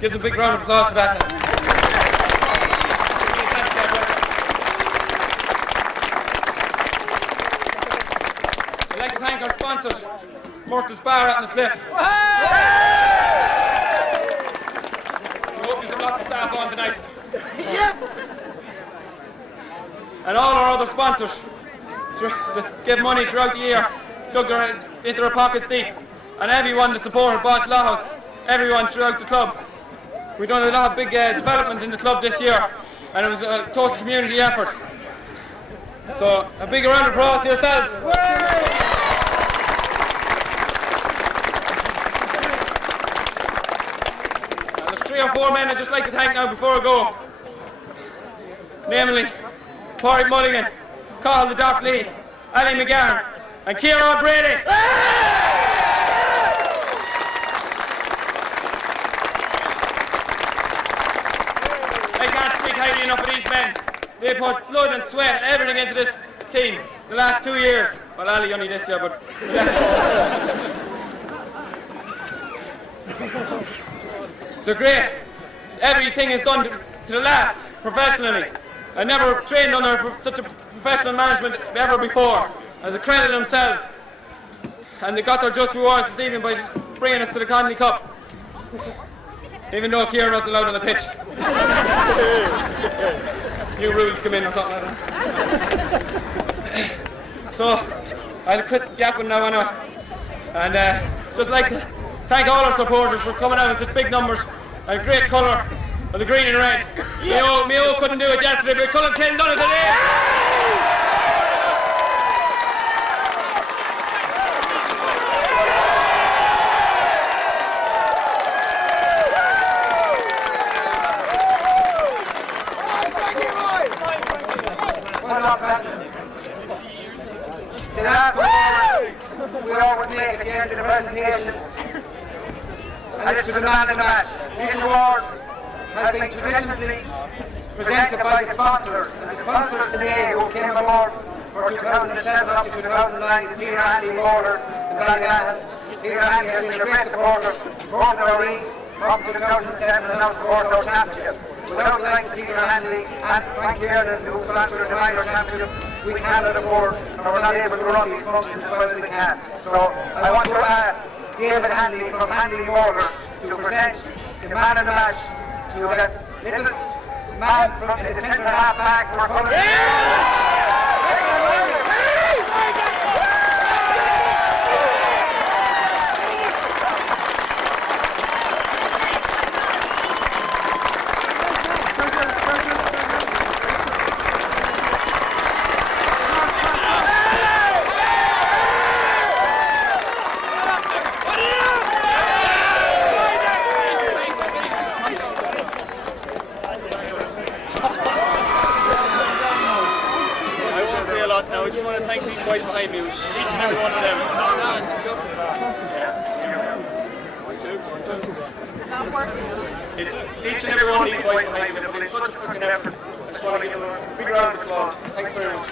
Give them a big round of applause for that. I'd like to thank our sponsors, Murtagh's Bar out in the Cliff. We hope there's lots of staff on tonight. And all our other sponsors that give money throughout the year, dug into their pockets deep. And everyone that supported Bont Lawhouse, everyone throughout the club. We've done a lot of big development in the club this year, and it was a total community effort. So a big round of applause to yourselves. And there's 3 or 4 men I'd just like to thank now before I go. Namely, Pádraig Mulligan, Cathal the Doc Lee, Ali McGarren, and Ciara O'Brady. Highly enough of these men. They put blood and sweat and everything into this team the last 2 years. Well, Ali only this year, but they're great. Everything is done to the last, professionally. I never trained under such a professional management ever before. As a credit themselves, and they got their just rewards this evening by bringing us to the Connolly Cup. Even though Kieran wasn't allowed on the pitch. New rules come in or something like that. So, I'll quit yapping now, and just like to thank all our supporters for coming out in such big numbers and great colour of the green and red. Mayo couldn't do it yesterday, but Cullen Ken done it today. Ross Benson. The last award we always make at the end of the presentation, and it's to the man of the match. This award has been traditionally presented by the sponsors, and the sponsors today who came aboard for 2007 up to 2009 is Peter Hanley Motor in Ballygan. Peter Hanley has been a great supporter, supported our leagues up to 2007 and now supported our championship. Without the likes of Peter Hanley and Frank Kiernan, who's sponsored the Minor Championship, we cannot afford, or we're not able to run these functions as well as we can. So I want to ask David Hanley from Hanley Motor to present the man of the match to that little man from the centre half back for Cullen. Now I just want to thank these guys behind me, each and every one of them. It's each and every one of these guys behind me. They've been such a fucking effort. I just want to give them a big round of applause. Thanks very much.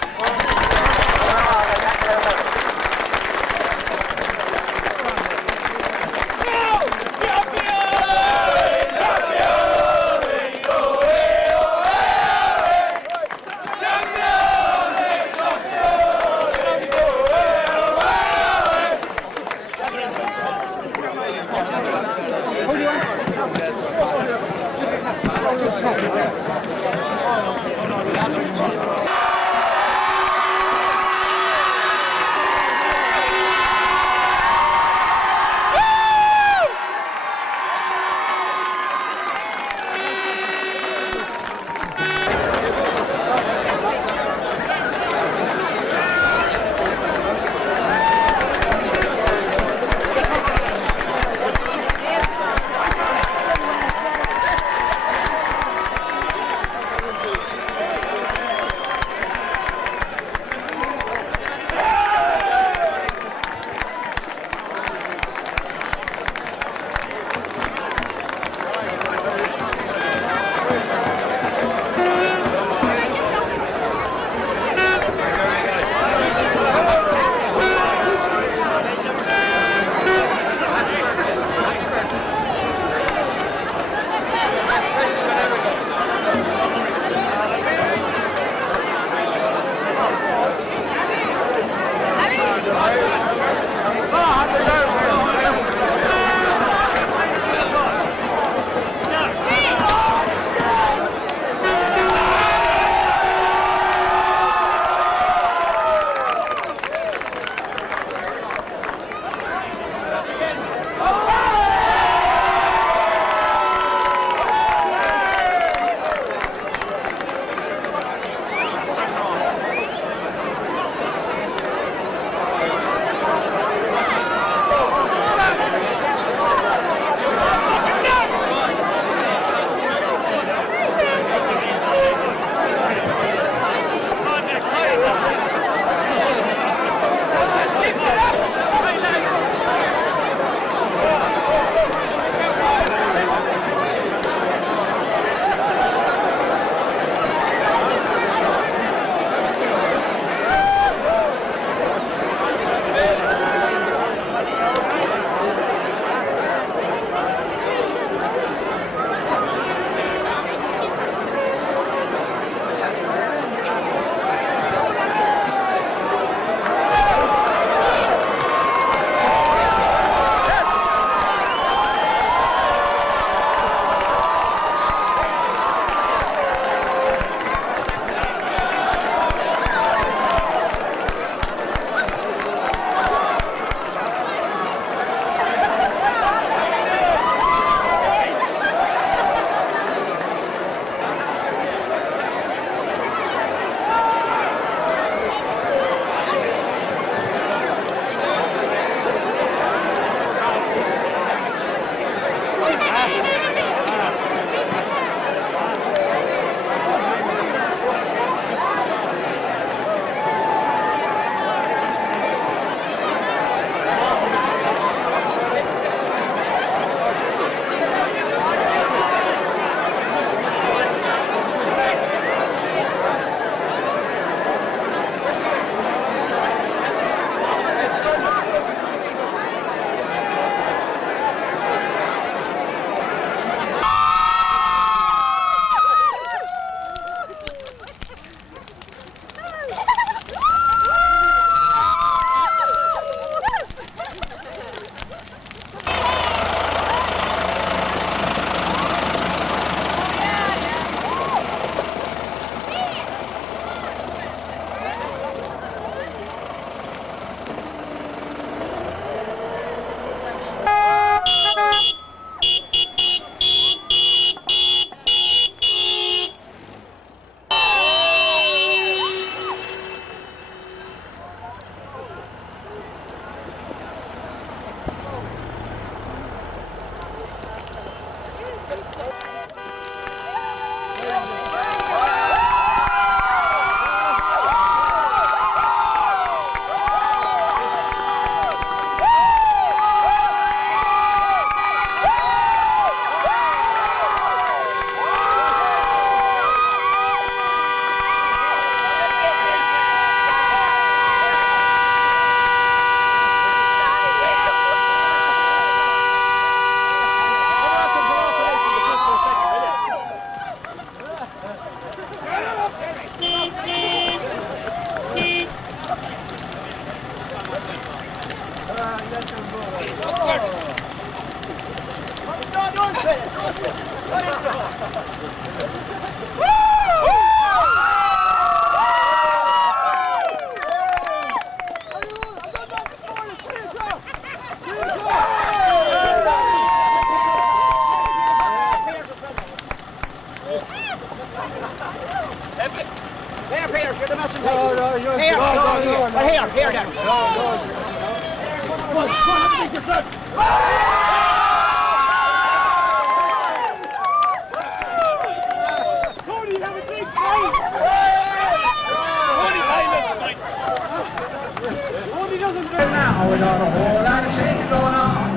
Now we got a whole lot of shaking going on.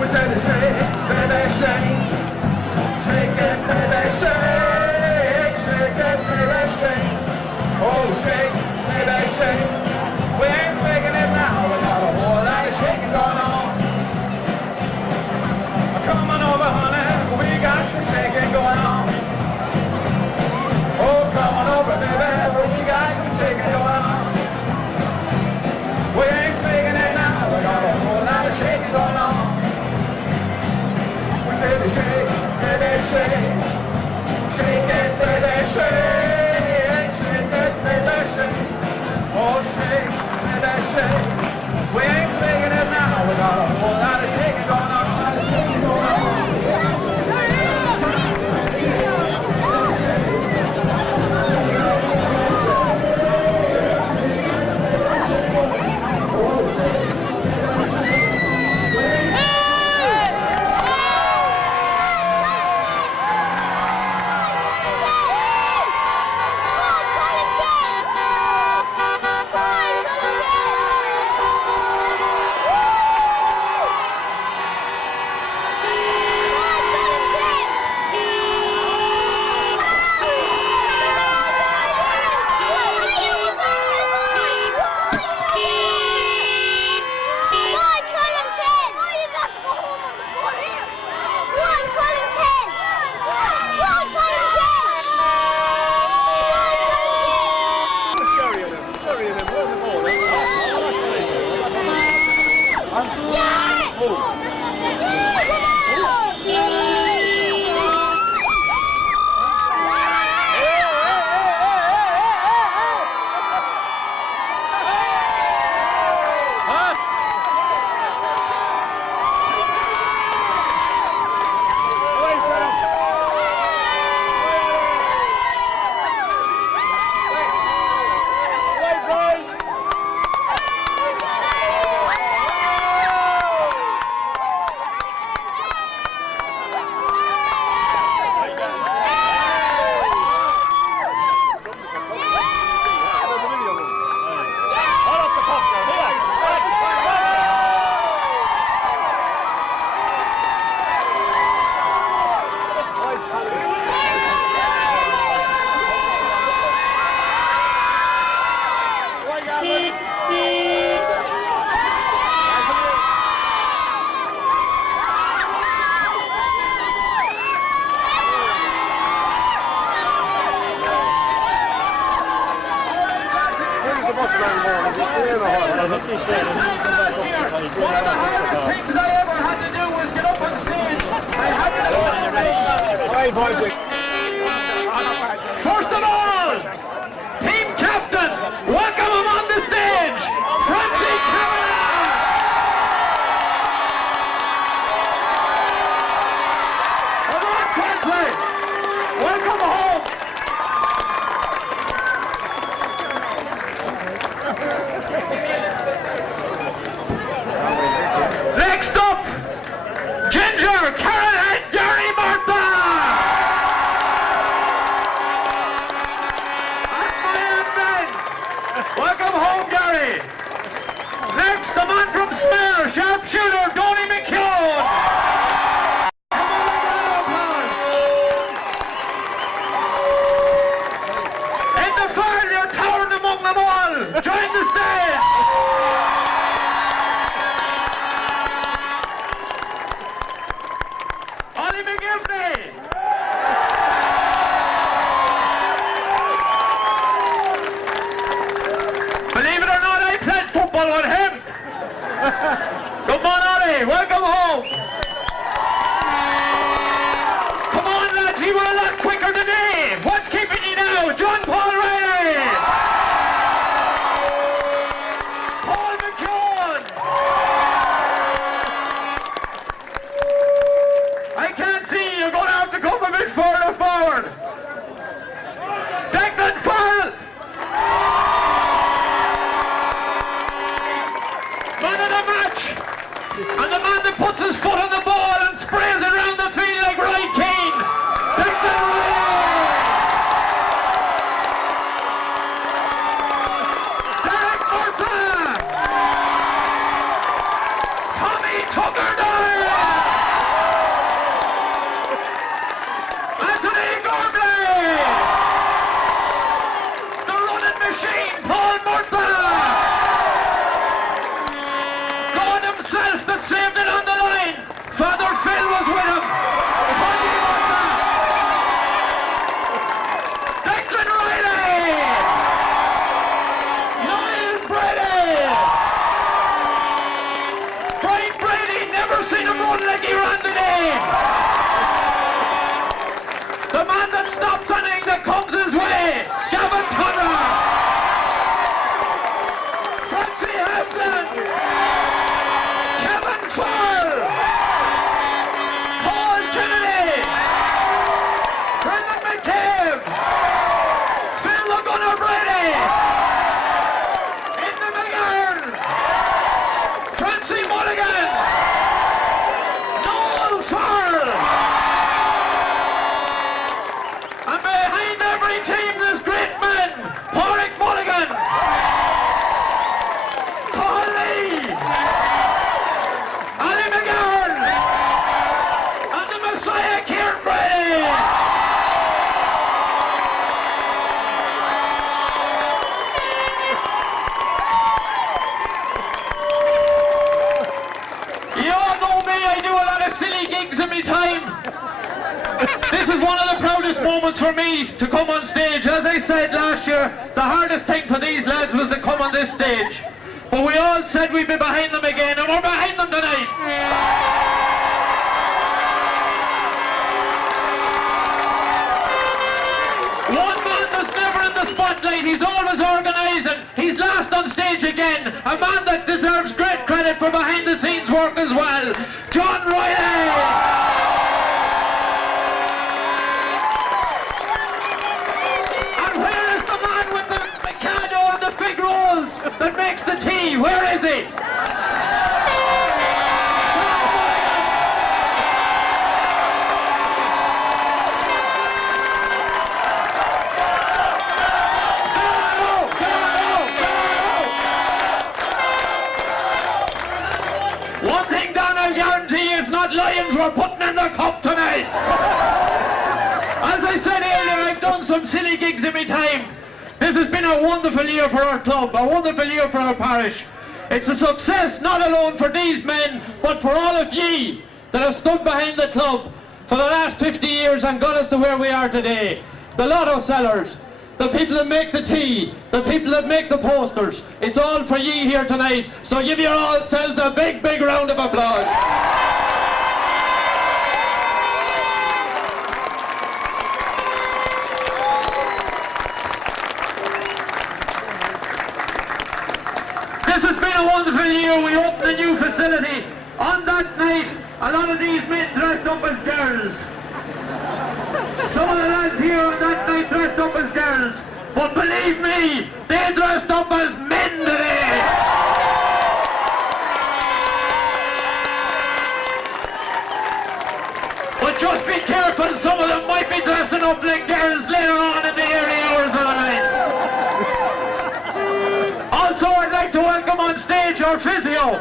We said to shake, baby, shake. Shake it, baby, shake. Shake it, baby, shake. Oh, shake, baby, shake. We ain't faking it now. We got a whole lot of shaking going on. Come on over, honey. We got some shaking going on. Oh, come on over, baby. We got some shaking going on. We ain't faking it now. We got a whole lot of shaking going on. We say to shake, baby, shake. Shake it, baby, shake. Shake it, baby, shake. Oh, shake, baby, shake. We ain't faking it now. We got a whole lot of shaking going on. One of the hardest things I ever had to do was get up on stage. I had to do it. First of all, team captain, welcome him on the stage, Francie Cavanagh. Come on, Francie. Welcome home. Next up, Ginger, Karen and Gary Martha! And my admin! Welcome home, Gary! Next, the man from Smear, sharpshooter, Donny McKeown! Come on, applause! In the fire, you're towering among them all! Join the stage! Ollie McGivney! Believe it or not, I played football with him! Come on, Ollie, welcome home! Come silly gigs in me time. This is one of the proudest moments for me to come on stage. As I said last year, the hardest thing for these lads was to come on this stage. But we all said we'd be behind them again, and we're behind them tonight. One man that's never in the spotlight, he's always organising. He's last on stage again. A man that deserves great credit for behind the scenes work as well. John Riley! That makes the tea. Where is he? One thing, Dan, I'll guarantee it's not Lions we're putting in the cup tonight. As I said earlier, I've done some silly gigs in my time. This has been a wonderful year for our club, a wonderful year for our parish. It's a success not alone for these men, but for all of ye that have stood behind the club for the last 50 years and got us to where we are today. The lotto sellers, the people that make the tea, the people that make the posters. It's all for ye here tonight, so give yourselves a big, big round of applause. This has been a wonderful year. We opened a new facility. On that night, a lot of these men dressed up as girls. Some of the lads here on that night dressed up as girls. But believe me, they dressed up as men today. But just be careful, some of them might be dressing up like girls later on in the early hours of the night. Also, I'd like to welcome on stage our physio.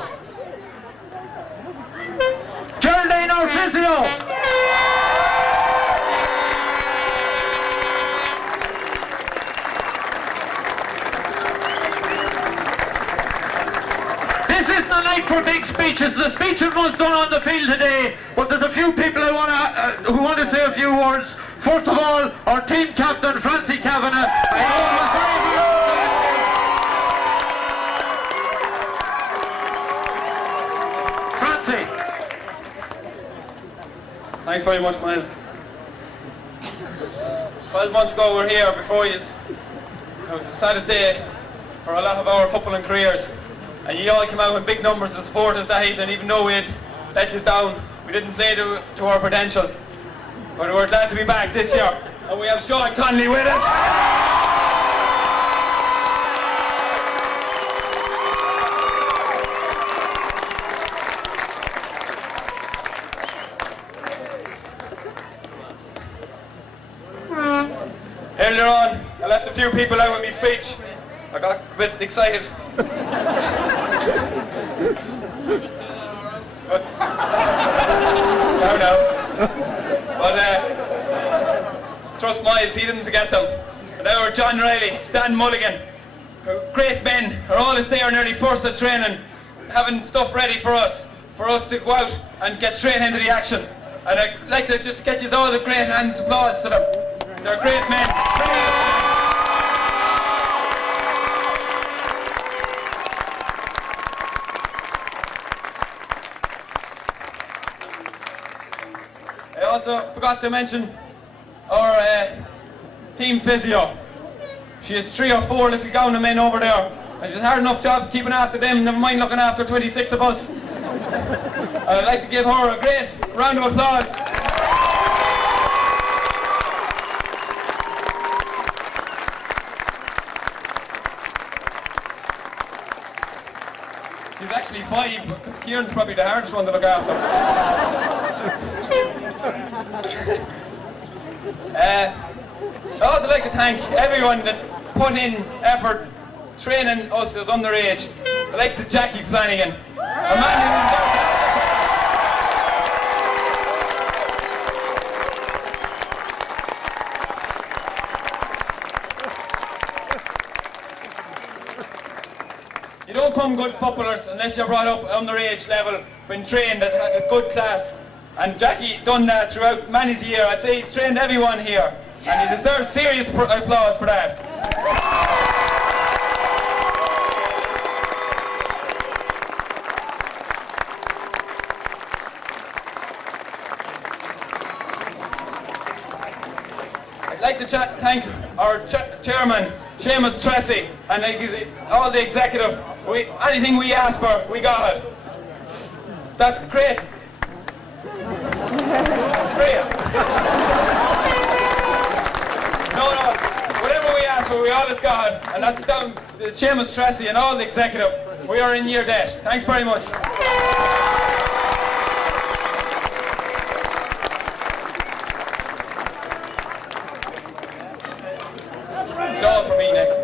Geraldine, our physio. This isn't a night for big speeches. The speeches was done on the field today, but there's a few people who want to say a few words. First of all, our team captain, Francie Kavanagh. I know it was very Thanks very much, Miles. 12 months ago we were here before you. It was the saddest day for a lot of our footballing careers. And you all came out with big numbers to support us that evening, even though we'd let us down. We didn't play to our potential. But we're glad to be back this year. And we have Sean Conley with us. Earlier on, I left a few people out with my speech. I got a bit excited. But no. But trust Miles, he didn't forget them. And now we're John Riley, Dan Mulligan, great men, are always there nearly first at training, having stuff ready for us to go out and get straight into the action. And I'd like to just get you all the great hands applause to them. They're great men. I also forgot to mention our team physio. She has 3 or 4 little Gowna men over there. And she's a hard enough job keeping after them, never mind looking after 26 of us. I'd like to give her a great round of applause. She's actually 5, because Kieran's probably the hardest one to look after. I'd also like to thank everyone that put in effort training us as underage. The likes of Jackie Flanagan, a man who deserves You don't become good footballers unless you're brought up underage level, when trained at a good class. And Jackie done that throughout many's year. I'd say he's trained everyone here. And he deserves serious applause for that. I'd like to thank our chairman, Seamus Tracy, and all the executive. Anything we asked for, we got it. That's great. That's great. No, whatever we asked for, we always got it. And that's down to Seamus Tracy and all the executive. We are in your debt. Thanks very much. Dog for me next.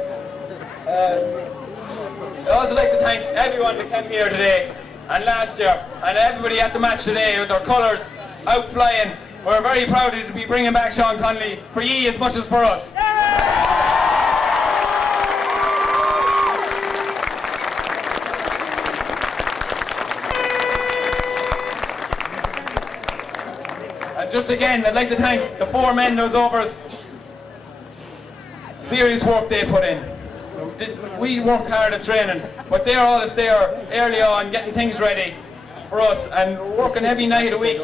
I'd also like to thank everyone that came here today and last year, and everybody at the match today with their colours out flying. We're very proud to be bringing back Sean Connolly for ye as much as for us. And just again, I'd like to thank the 4 men, those overs. Serious work they put in. We work hard at training, but they're always there early on getting things ready for us and working every night of the week,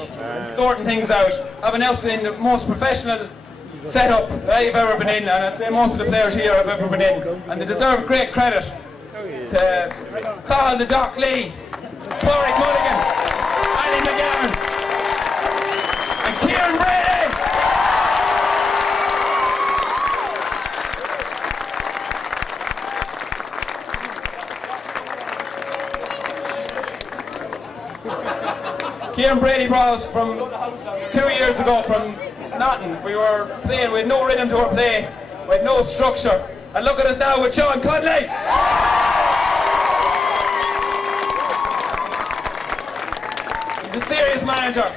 sorting things out, having us in the most professional setup that I've ever been in, and I'd say most of the players here have ever been in, and they deserve great credit to Cathal the Doc Lee, Pádraig Mulligan, Ali McGavin and Kieran Brady. Kieran Brady brought us from 2 years ago from nothing. We were playing with no rhythm to our play, with no structure. And look at us now with Sean Connolly. He's a serious manager.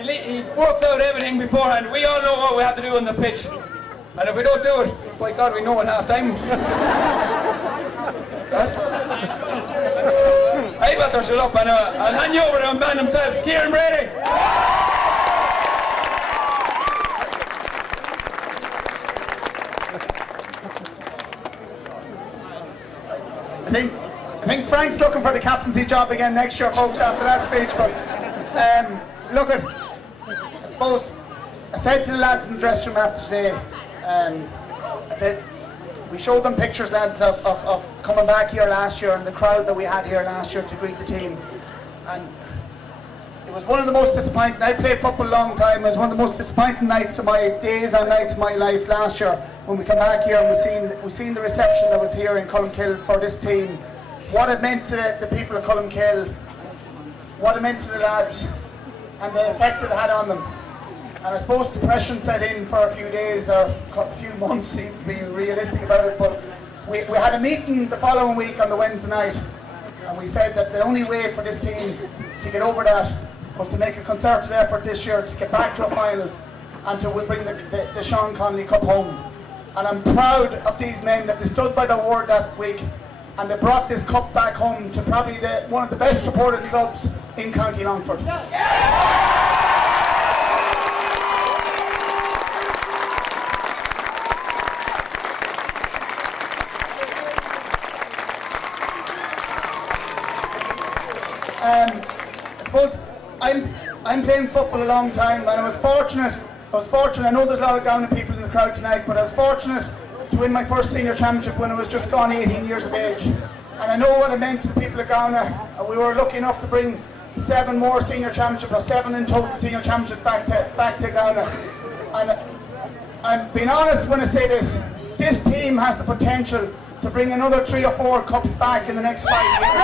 He works out everything beforehand. We all know what we have to do on the pitch. And if we don't do it, by God, we know at half time. I better shut up and I'll hand you over to the man himself, Kieran Brady. I think Frank's looking for the captaincy job again next year, folks, after that speech. But look at, I suppose, I said to the lads in the dressing room after today, I said, we showed them pictures, lads, of coming back here last year and the crowd that we had here last year to greet the team. And it was one of the most disappointing, I played football a long time, it was one of the most disappointing nights of my days and nights of my life last year when we come back here and we seen the reception that was here in Colmkill for this team. What it meant to the people of Colmkill, what it meant to the lads, and the effect it had on them. And I suppose depression set in for a few days or a few months, to be realistic about it, but we had a meeting the following week on the Wednesday night, and we said that the only way for this team to get over that was to make a concerted effort this year to get back to a final and to bring the Sean Connolly Cup home. And I'm proud of these men that they stood by their word that week and they brought this cup back home to probably one of the best supported clubs in County Longford. I suppose I'm playing football a long time, and I was fortunate, I know there's a lot of Gowna people in the crowd tonight, but I was fortunate to win my first senior championship when I was just gone 18 years of age. And I know what it meant to the people of Gowna, and we were lucky enough to bring 7 more senior championships, or 7 in total senior championships back to Gowna. And I'm being honest when I say this team has the potential to bring another 3 or 4 cups back in the next 5 years.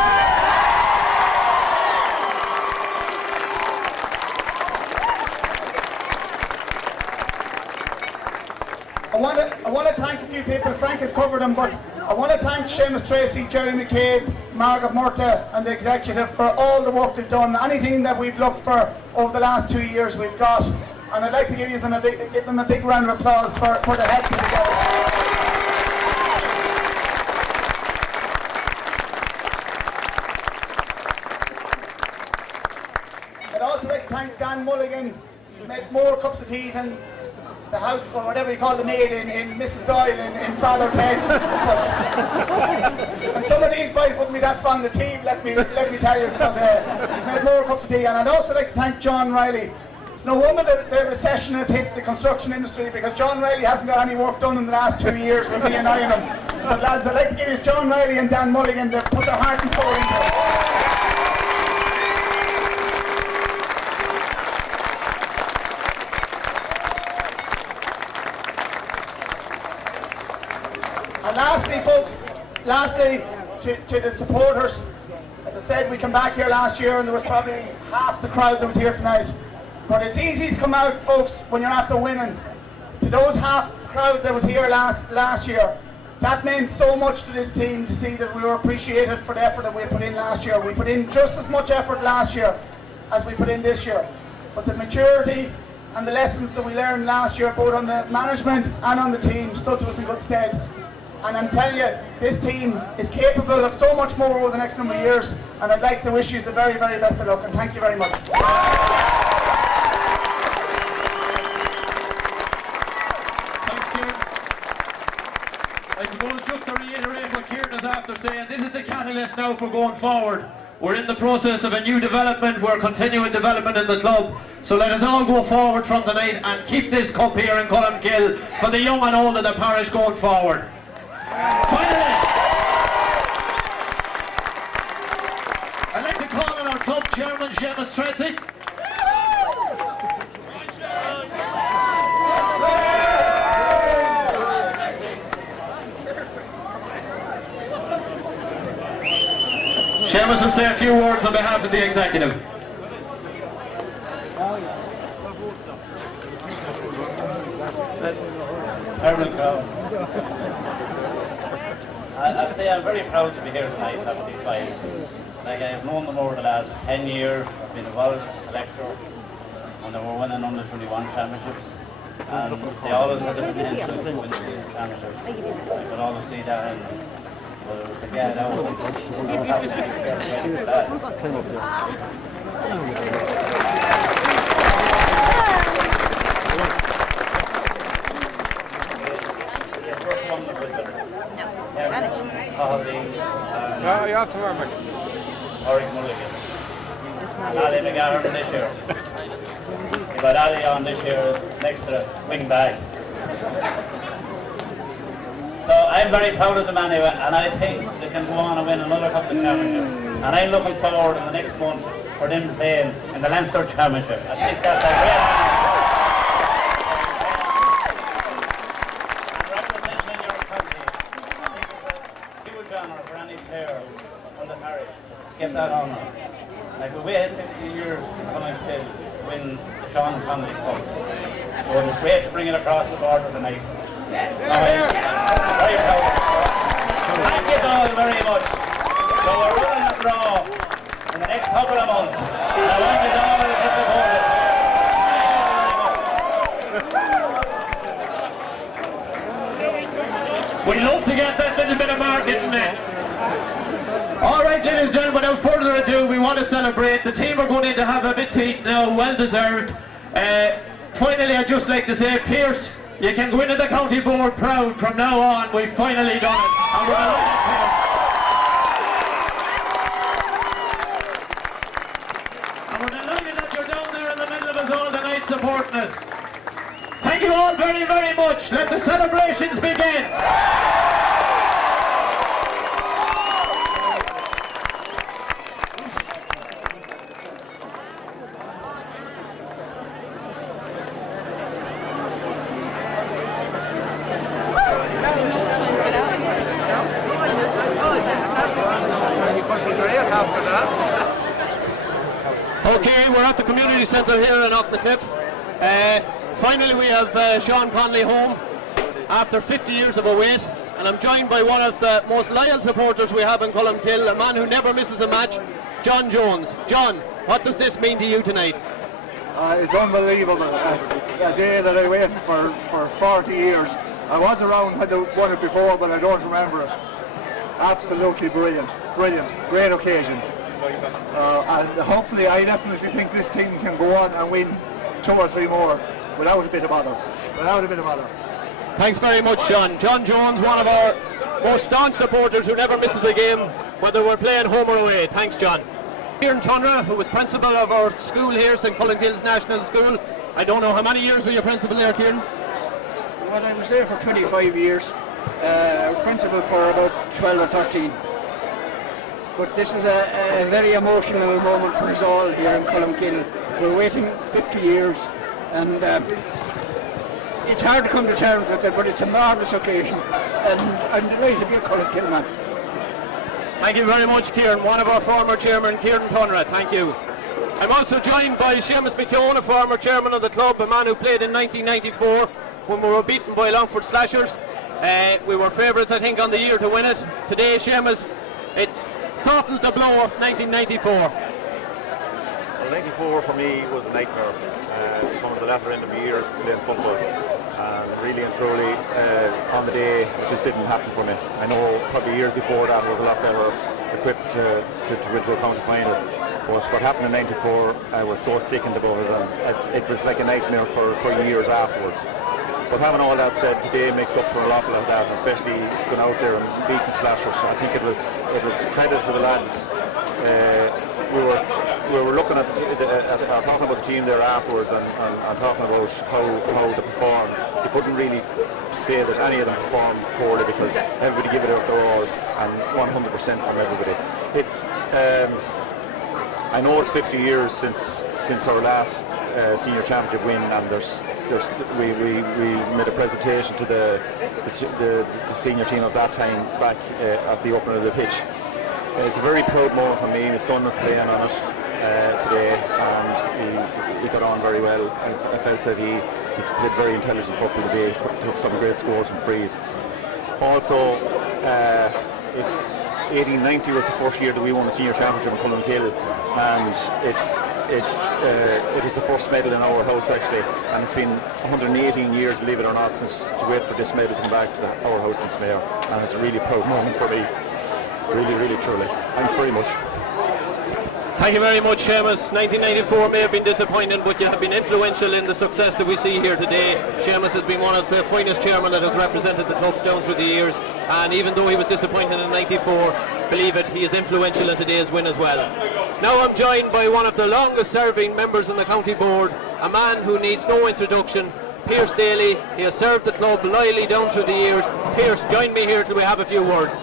I want to thank a few people. Frank has covered them, but I want to thank Seamus Tracy, Jerry McCabe, Margaret Murta and the executive for all the work they've done. Anything that we've looked for over the last 2 years we've got, and I'd like to give them a big round of applause for the help that they got. I'd also like to thank Dan Mulligan. He's made more cups of tea than the house, or whatever you call the maid in Mrs. Doyle in Father Ted. And some of these boys wouldn't be that fond of tea, let me tell you. But he's made more cups of tea. And I'd also like to thank John Riley. It's no wonder that the recession has hit the construction industry, because John Riley hasn't got any work done in the last 2 years with me and I and him. But lads, I'd like to give you John Riley and Dan Mulligan to put their heart and soul into it. And lastly, folks, to the supporters, as I said, we came back here last year and there was probably half the crowd that was here tonight. But it's easy to come out, folks, when you're after winning. To those half the crowd that was here last year, that meant so much to this team to see that we were appreciated for the effort that we put in last year. We put in just as much effort last year as we put in this year. But the maturity and the lessons that we learned last year, both on the management and on the team, stood to us in good stead. And I'm telling you, this team is capable of so much more over the next number of years, and I'd like to wish you the very, very best of luck, and thank you very much. I suppose just to reiterate what Kieran is after saying, this is the catalyst now for going forward. We're in the process of a new development, we're continuing development in the club. So let us all go forward from tonight and keep this cup here in Colmkill for the young and old of the parish going forward. Finally, I'd like to call on our club chairman, Seamus Tracy. Seamus will say a few words on behalf of the executive. I'd say I'm very proud to be here tonight, absolutely fine. Like, I've known them over the last 10 years, I've been involved as a selector when they were winning under 21 championships, and they always had the potential to win the championship. I could always see that, and well, to get it out, I was happy to be here for that. No, you have to wear me. Oric Mulligan. Ali McGahern this year. You've got Ali on this year next to the wing bag. So I'm very proud of them anyway, and I think they can go on and win another couple of championships. And I'm looking forward in the next month for them playing in the Leinster Championship. I think that's a great get that on. Like, we waited 50 years to win the Sean Conley Cup. So it was great to bring it across the border tonight. Very proud. Thank you all very much. So we're running the draw in the next couple of months. And I want you all to support it. We'd love to get that little bit of marketing in. Alright, ladies and gentlemen, without further ado, we want to celebrate. The team are going in to have a bit to eat now, well deserved. Finally, I'd just like to say, Pierce, you can go into the county board proud from now on. We've finally done it. And we're delighted that you're down there in the middle of us all tonight supporting us. Thank you all very, very much. Let the celebrations begin. Okay, we're at the community centre here in Aughnancliffe. Finally we have Sean Conley home after 50 years of a wait, and I'm joined by one of the most loyal supporters we have in Colmkill, a man who never misses a match, John Jones. John, what does this mean to you tonight? It's unbelievable. It's a day that I waited for 40 years. I was around when they won it before, but I don't remember it. Absolutely brilliant, brilliant, great occasion. And hopefully, I definitely think this team can go on and win 2 or 3 more without a bit of bother. Thanks very much, John. John Jones, one of our most staunch supporters who never misses a game, whether we're playing home or away. Thanks, John. Kieran Tunra, who was principal of our school here, St. Colin National School. I don't know how many years were you principal there, Kieran? Well, I was there for 25 years. I was principal for about 12 or 13. But this is a very emotional moment for us all here in Columkill. We're waiting 50 years, and it's hard to come to terms with it, but it's a marvellous occasion, and I'm delighted to be a Columkill man. Thank you very much, Kieran. One of our former chairman, Kieran Tunra. Thank you. I'm also joined by Seamus McKeown, a former chairman of the club, a man who played in 1994 when we were beaten by Longford Slashers. We were favourites, I think, on the year to win it. Today, Seamus, it softens the blow of 1994. Well, 94 for me was a nightmare. It's one of the latter end of the years playing football. And really and truly, on the day, it just didn't happen for me. I know probably years before that I was a lot better equipped to win to a county final. But what happened in 94, I was so sickened about it, and it was like a nightmare for years afterwards. But having all that said, today makes up for a lot of that, especially going out there and beating Slashers. I think it was credit to the lads. We were looking at talking about the team there afterwards and talking about how they performed. You couldn't really say that any of them performed poorly because everybody gave it up their all, and 100% from everybody. It's I know it's 50 years since our last senior championship win, and we made a presentation to the senior team of that time back at the opening of the pitch. It's a very proud moment for me. My son was playing on it today, and he got on very well. I felt that he played very intelligent football today. He took some great scores from frees. Also, it's 1890 was the first year that we won the senior championship in Columkill, and it was the first medal in our house actually, and it's been 118 years, believe it or not, since to wait for this medal to come back to our house in Smair, and it's a really proud moment for me, really truly. Thanks very much. Thank you very much, Seamus. 1994 may have been disappointing, but you have been influential in the success that we see here today. Seamus has been one of the finest chairmen that has represented the clubs down through the years, and even though he was disappointed in 94, believe it, he is influential in today's win as well. Now I'm joined by one of the longest serving members on the county board, a man who needs no introduction, Pierce Daly. He has served the club loyally down through the years. Pierce, join me here till we have a few words.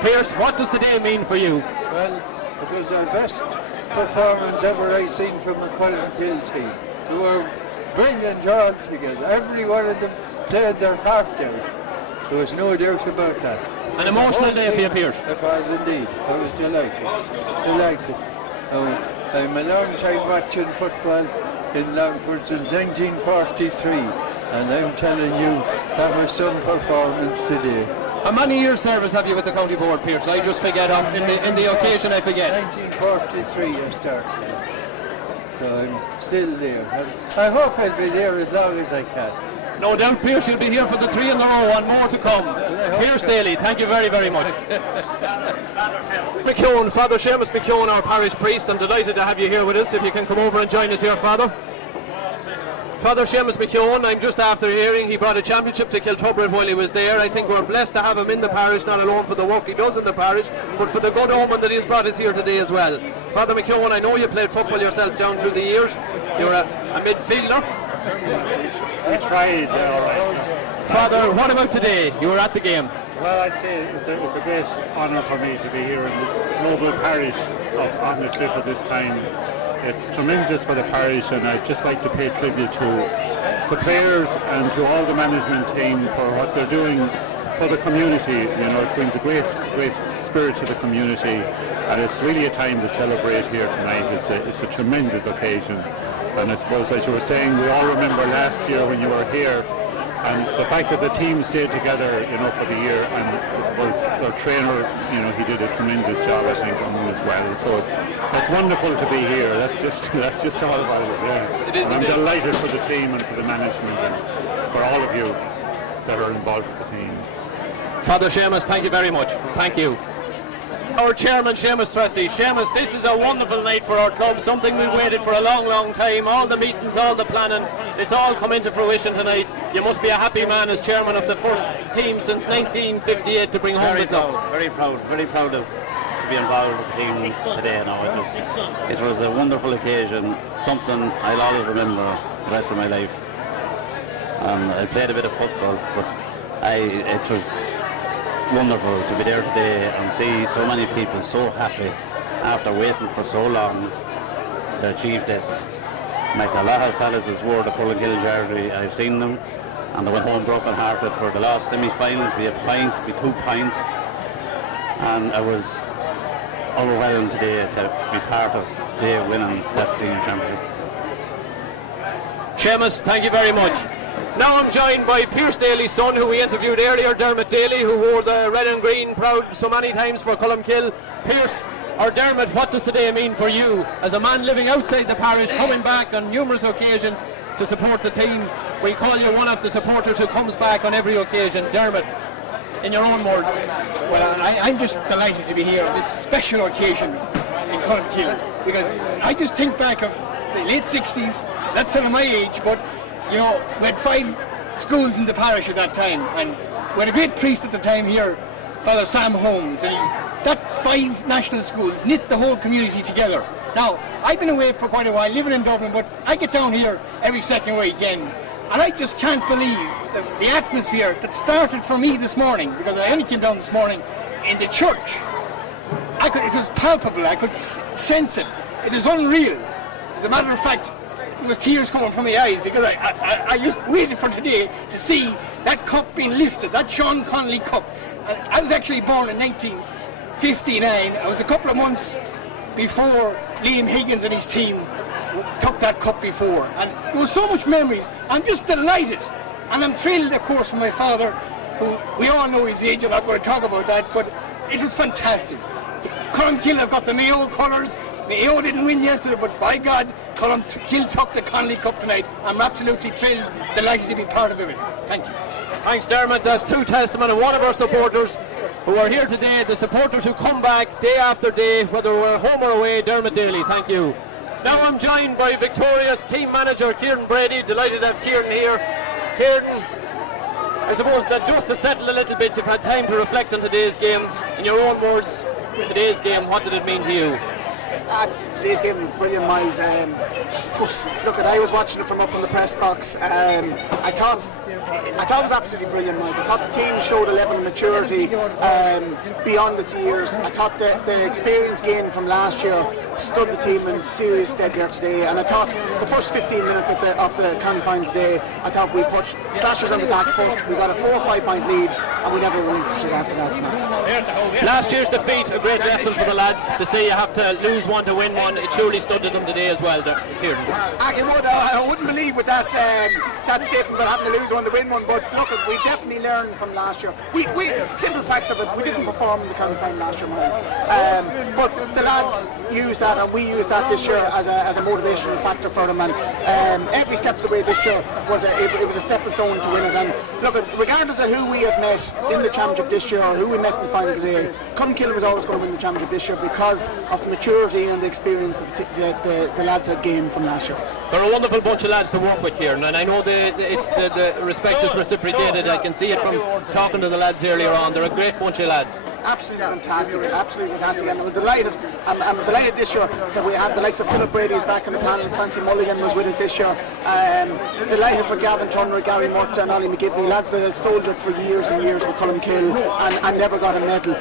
Pierce, what does today mean for you? Well, it was our best performance ever I've seen from a Columkill team. They were brilliant all together. Every one of them played their part out. There was no doubt about that. An emotional day for you, Pierce. It was indeed. I was delighted. I'm a long time watching football in Longford since 1943, and I'm telling you, that was some performance today. How many years service have you with the county board, Pierce? I just forget in the occasion I forget. 1943 I started, so I'm still there. I hope I'll be there as long as I can. No doubt, Pierce, you'll be here for the 3 in a row and more to come. Pierce Daly, thank you very, very much. McKeown, Father Seamus McKeown, our parish priest, I'm delighted to have you here with us. If you can come over and join us here, Father. Father Seamus McKeown, I'm just after hearing he brought a championship to Kiltubrid while he was there. I think we're blessed to have him in the parish, not alone for the work he does in the parish, but for the good omen that he's brought us here today as well. Father McKeown, I know you played football yourself down through the years. You're a midfielder. I tried, all right. Father, what about today? You were at the game. Well, I'd say it's a great honour for me to be here in this noble parish of Aughacliff at this time. It's tremendous for the parish, and I'd just like to pay tribute to the players and to all the management team for what they're doing for the community. You know, it brings a great spirit to the community, and it's really a time to celebrate here tonight. It's a tremendous occasion, and I suppose, as you were saying, we all remember last year when you were here, and the fact that the team stayed together, you know, for the year, and I suppose their trainer, you know, he did a tremendous job, I think, on them as well. So it's wonderful to be here. That's just all about it. Yeah. It is. And I'm delighted for the team and for the management and for all of you that are involved with the team. Father Seamus, thank you very much. Thank you. our chairman, Seamus Tracy. Seamus, this is a wonderful night for our club, something we've waited for a long, long time. All the meetings, all the planning, it's all come into fruition tonight. You must be a happy man as chairman of the first team since 1958 to bring home the club. Very proud of to be involved with the team today. Now it was a wonderful occasion, something I'll always remember the rest of my life. I played a bit of football, but it was wonderful to be there today and see so many people so happy after waiting for so long to achieve this. Like a lot of fellas has wore the Cullenkill jersey, I've seen them, and they went home broken hearted for the last semi-finals. We had we 2 pints, and I was overwhelmed today to be part of today winning that senior championship. Seamus, thank you very much. Now I'm joined by Pierce Daly's son, who we interviewed earlier, Dermot Daly, who wore the red and green proud so many times for Cullenkill. Pierce, or Dermot, what does today mean for you as a man living outside the parish, coming back on numerous occasions to support the team? We call you one of the supporters who comes back on every occasion. Dermot, in your own words. Well, I'm just delighted to be here on this special occasion in Cullenkill, because I just think back of the late 60s, that's still my age, but you know, we had 5 schools in the parish at that time, and we had a great priest at the time here, Father Sam Holmes, and that 5 national schools knit the whole community together. Now, I've been away for quite a while, living in Dublin, but I get down here every second weekend, and I just can't believe the atmosphere that started for me this morning, because I only came down this morning in the church. It was palpable, I could sense it. It is unreal. As a matter of fact, there was tears coming from my eyes, because I just waited for today to see that cup being lifted, that Sean Connolly Cup. And I was actually born in 1959. I was a couple of months before Liam Higgins and his team took that cup before. And there was so much memories. I'm just delighted. And I'm thrilled, of course, for my father, who we all know his age. I'm not going to talk about that, but it was fantastic. Cullenkill have got the Mayo colours. Mayo didn't win yesterday, but by God, Cullenkill took the Connolly Cup tonight. I'm absolutely thrilled, delighted to be part of it. Thank you. Thanks, Dermot. That's 2 testament of one of our supporters who are here today, the supporters who come back day after day, whether we're home or away. Dermot Daly, thank you. Now I'm joined by victorious team manager Kieran Brady. Delighted to have Kieran here. Kieran, I suppose that just to settle a little bit, you've had time to reflect on today's game. In your own words, today's game, what did it mean to you? Today's game was brilliant, Miles. I suppose, look, I was watching it from up in the press box. I thought it was absolutely brilliant, Miles. I thought the team showed a level of maturity beyond its years. I thought the experience gained from last year stood the team in serious stead here today. And I thought the first 15 minutes of the county final today, I thought we put Slashers on the back foot. We got a 4 or 5 point lead, and we never relinquished it after that. Last year's defeat, a great lesson for the lads. To say you have to lose one to win one, it surely stood to them today as well, Kieran. I wouldn't believe with that statement about having to lose one to win one, but look, we definitely learned from last year. We simple facts of it, we didn't perform in the county final last year, Miles. But the lads used that, and we used that this year as a motivational factor for them, and every step of the way this year was a stepping stone to win it. And look, regardless of who we have met in the championship this year or who we met in the final today, Cullenkill was always going to win the championship this year because of the maturity and the experience that the lads had gained from last year. They're a wonderful bunch of lads to work with, Kieran, and I know the respect is reciprocated. I can see it from talking to the lads earlier on. They're a great bunch of lads. Absolutely fantastic, and I'm delighted this year that we have the likes of Philip Brady is back in the panel. Francie Mulligan was with us this year. Delighted for Gavin Turner, Gary Murta and Ollie McGibney, lads that have soldiered for years and years with Cullenkill and never got a medal.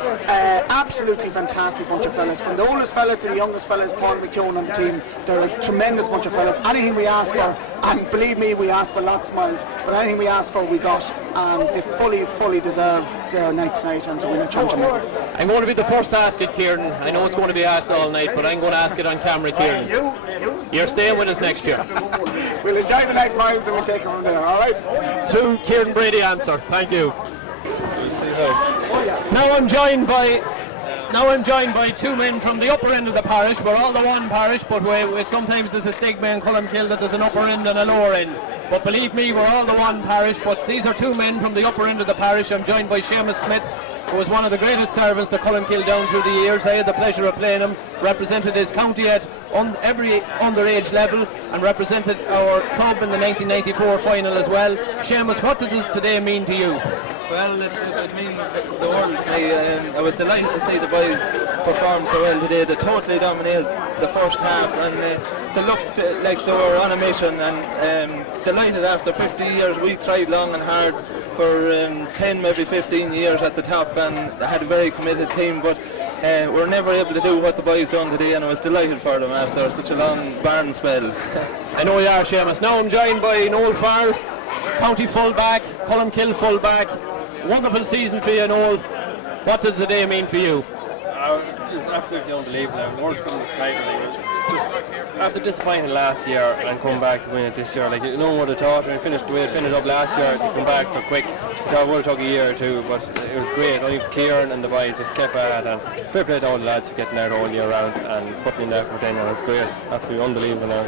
Absolutely fantastic bunch of fellas, from the oldest fella to the youngest fella is Paul McKeown on the team. They're a tremendous bunch of fellas. Anything we asked for, and believe me, we asked for lots of miles, but anything we asked for we got, and they fully deserve their night tonight and to win a championship medal. I'm going to be the first to ask it, Kieran. I know it's going to be asked all night, but I'm going to ask it on camera, Kieran. You're staying with us next year. We'll enjoy the night, Miles, and we'll take it from there, alright? To Kieran Brady answer. Thank you. Now I'm joined by 2 men from the upper end of the parish. We're all the one parish, but sometimes there's a stigma in Cullenkill that there's an upper end and a lower end. But believe me, we're all the one parish, but these are 2 men from the upper end of the parish. I'm joined by Seamus Smith, who was one of the greatest servants to Columkill down through the years. I had the pleasure of playing him, represented his county at every underage level, and represented our club in the 1994 final as well. Seamus, what did this today mean to you? Well, it means the world. I was delighted to see the boys perform so well today. They totally dominated the first half, and they looked like they were on a mission, and delighted after 50 years. We tried long and hard for 10, maybe 15 years at the top, and had a very committed team, but we're never able to do what the boys done today, and I was delighted for them after such a long barn spell. I know you are, Seamus. Now I'm joined by Noel Farr, county fullback, Columkill fullback. Wonderful season for you, Noel. What did today mean for you? It's absolutely unbelievable. The world coming to Sligo, just after disappointing last year and come back to win it this year, like no one would have thought. When we finished up last year, to come back so quick. It would have took a year or two, but it was great. Only Kieran and the boys just kept at it, and fair play to all the lads for getting there all year round and putting in there for 10 years. It's great, absolutely unbelievable now.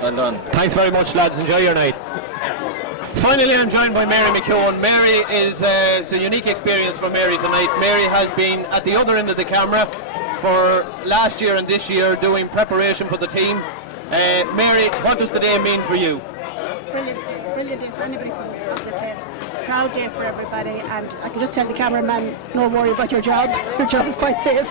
Well done. Thanks very much, lads. Enjoy your night. Finally, I'm joined by Mary McKeown. Mary is it's a unique experience for Mary tonight. Mary has been at the other end of the camera for last year and this year doing preparation for the team. Mary, what does the day mean for you? Brilliant day for anybody from the proud day for everybody, and I can just tell the cameraman, no worry about your job. Your job is quite safe.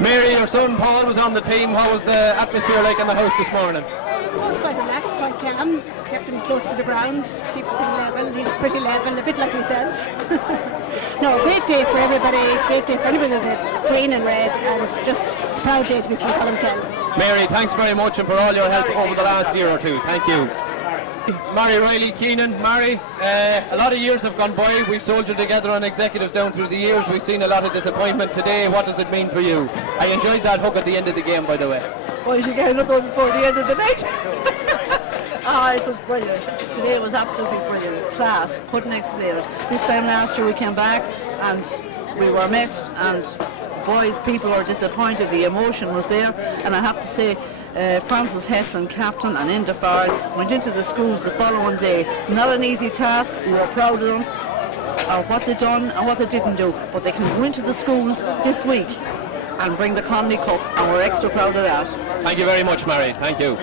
Mary, your son Paul was on the team. How was the atmosphere like in the house this morning? It was quite relaxed, quite calm. Kept him close to the ground, keep him level. He's pretty level, a bit like myself. No, great day for everybody. Great day for anybody that's green and red, and just a proud day to be from Columkill. Mary, thanks very much, and for all your help over the last year or two. Thank you. Mary Riley Keenan. Mary, a lot of years have gone by. We've soldiered together on executives down through the years. We've seen a lot of disappointment today. What does it mean for you? I enjoyed that hook at the end of the game, by the way. Well, you get another one before the end of the night. It was brilliant. Today was absolutely brilliant. Class. Couldn't explain it. This time last year we came back and we were met, and boys, people were disappointed. The emotion was there, and I have to say, Francis Hesson, captain, and Enda Farrell went into the schools the following day. Not an easy task. We were proud of them, what they done and what they didn't do. But they can go into the schools this week and bring the Conley Cup, and we're extra proud of that. Thank you very much, Mary. Thank you.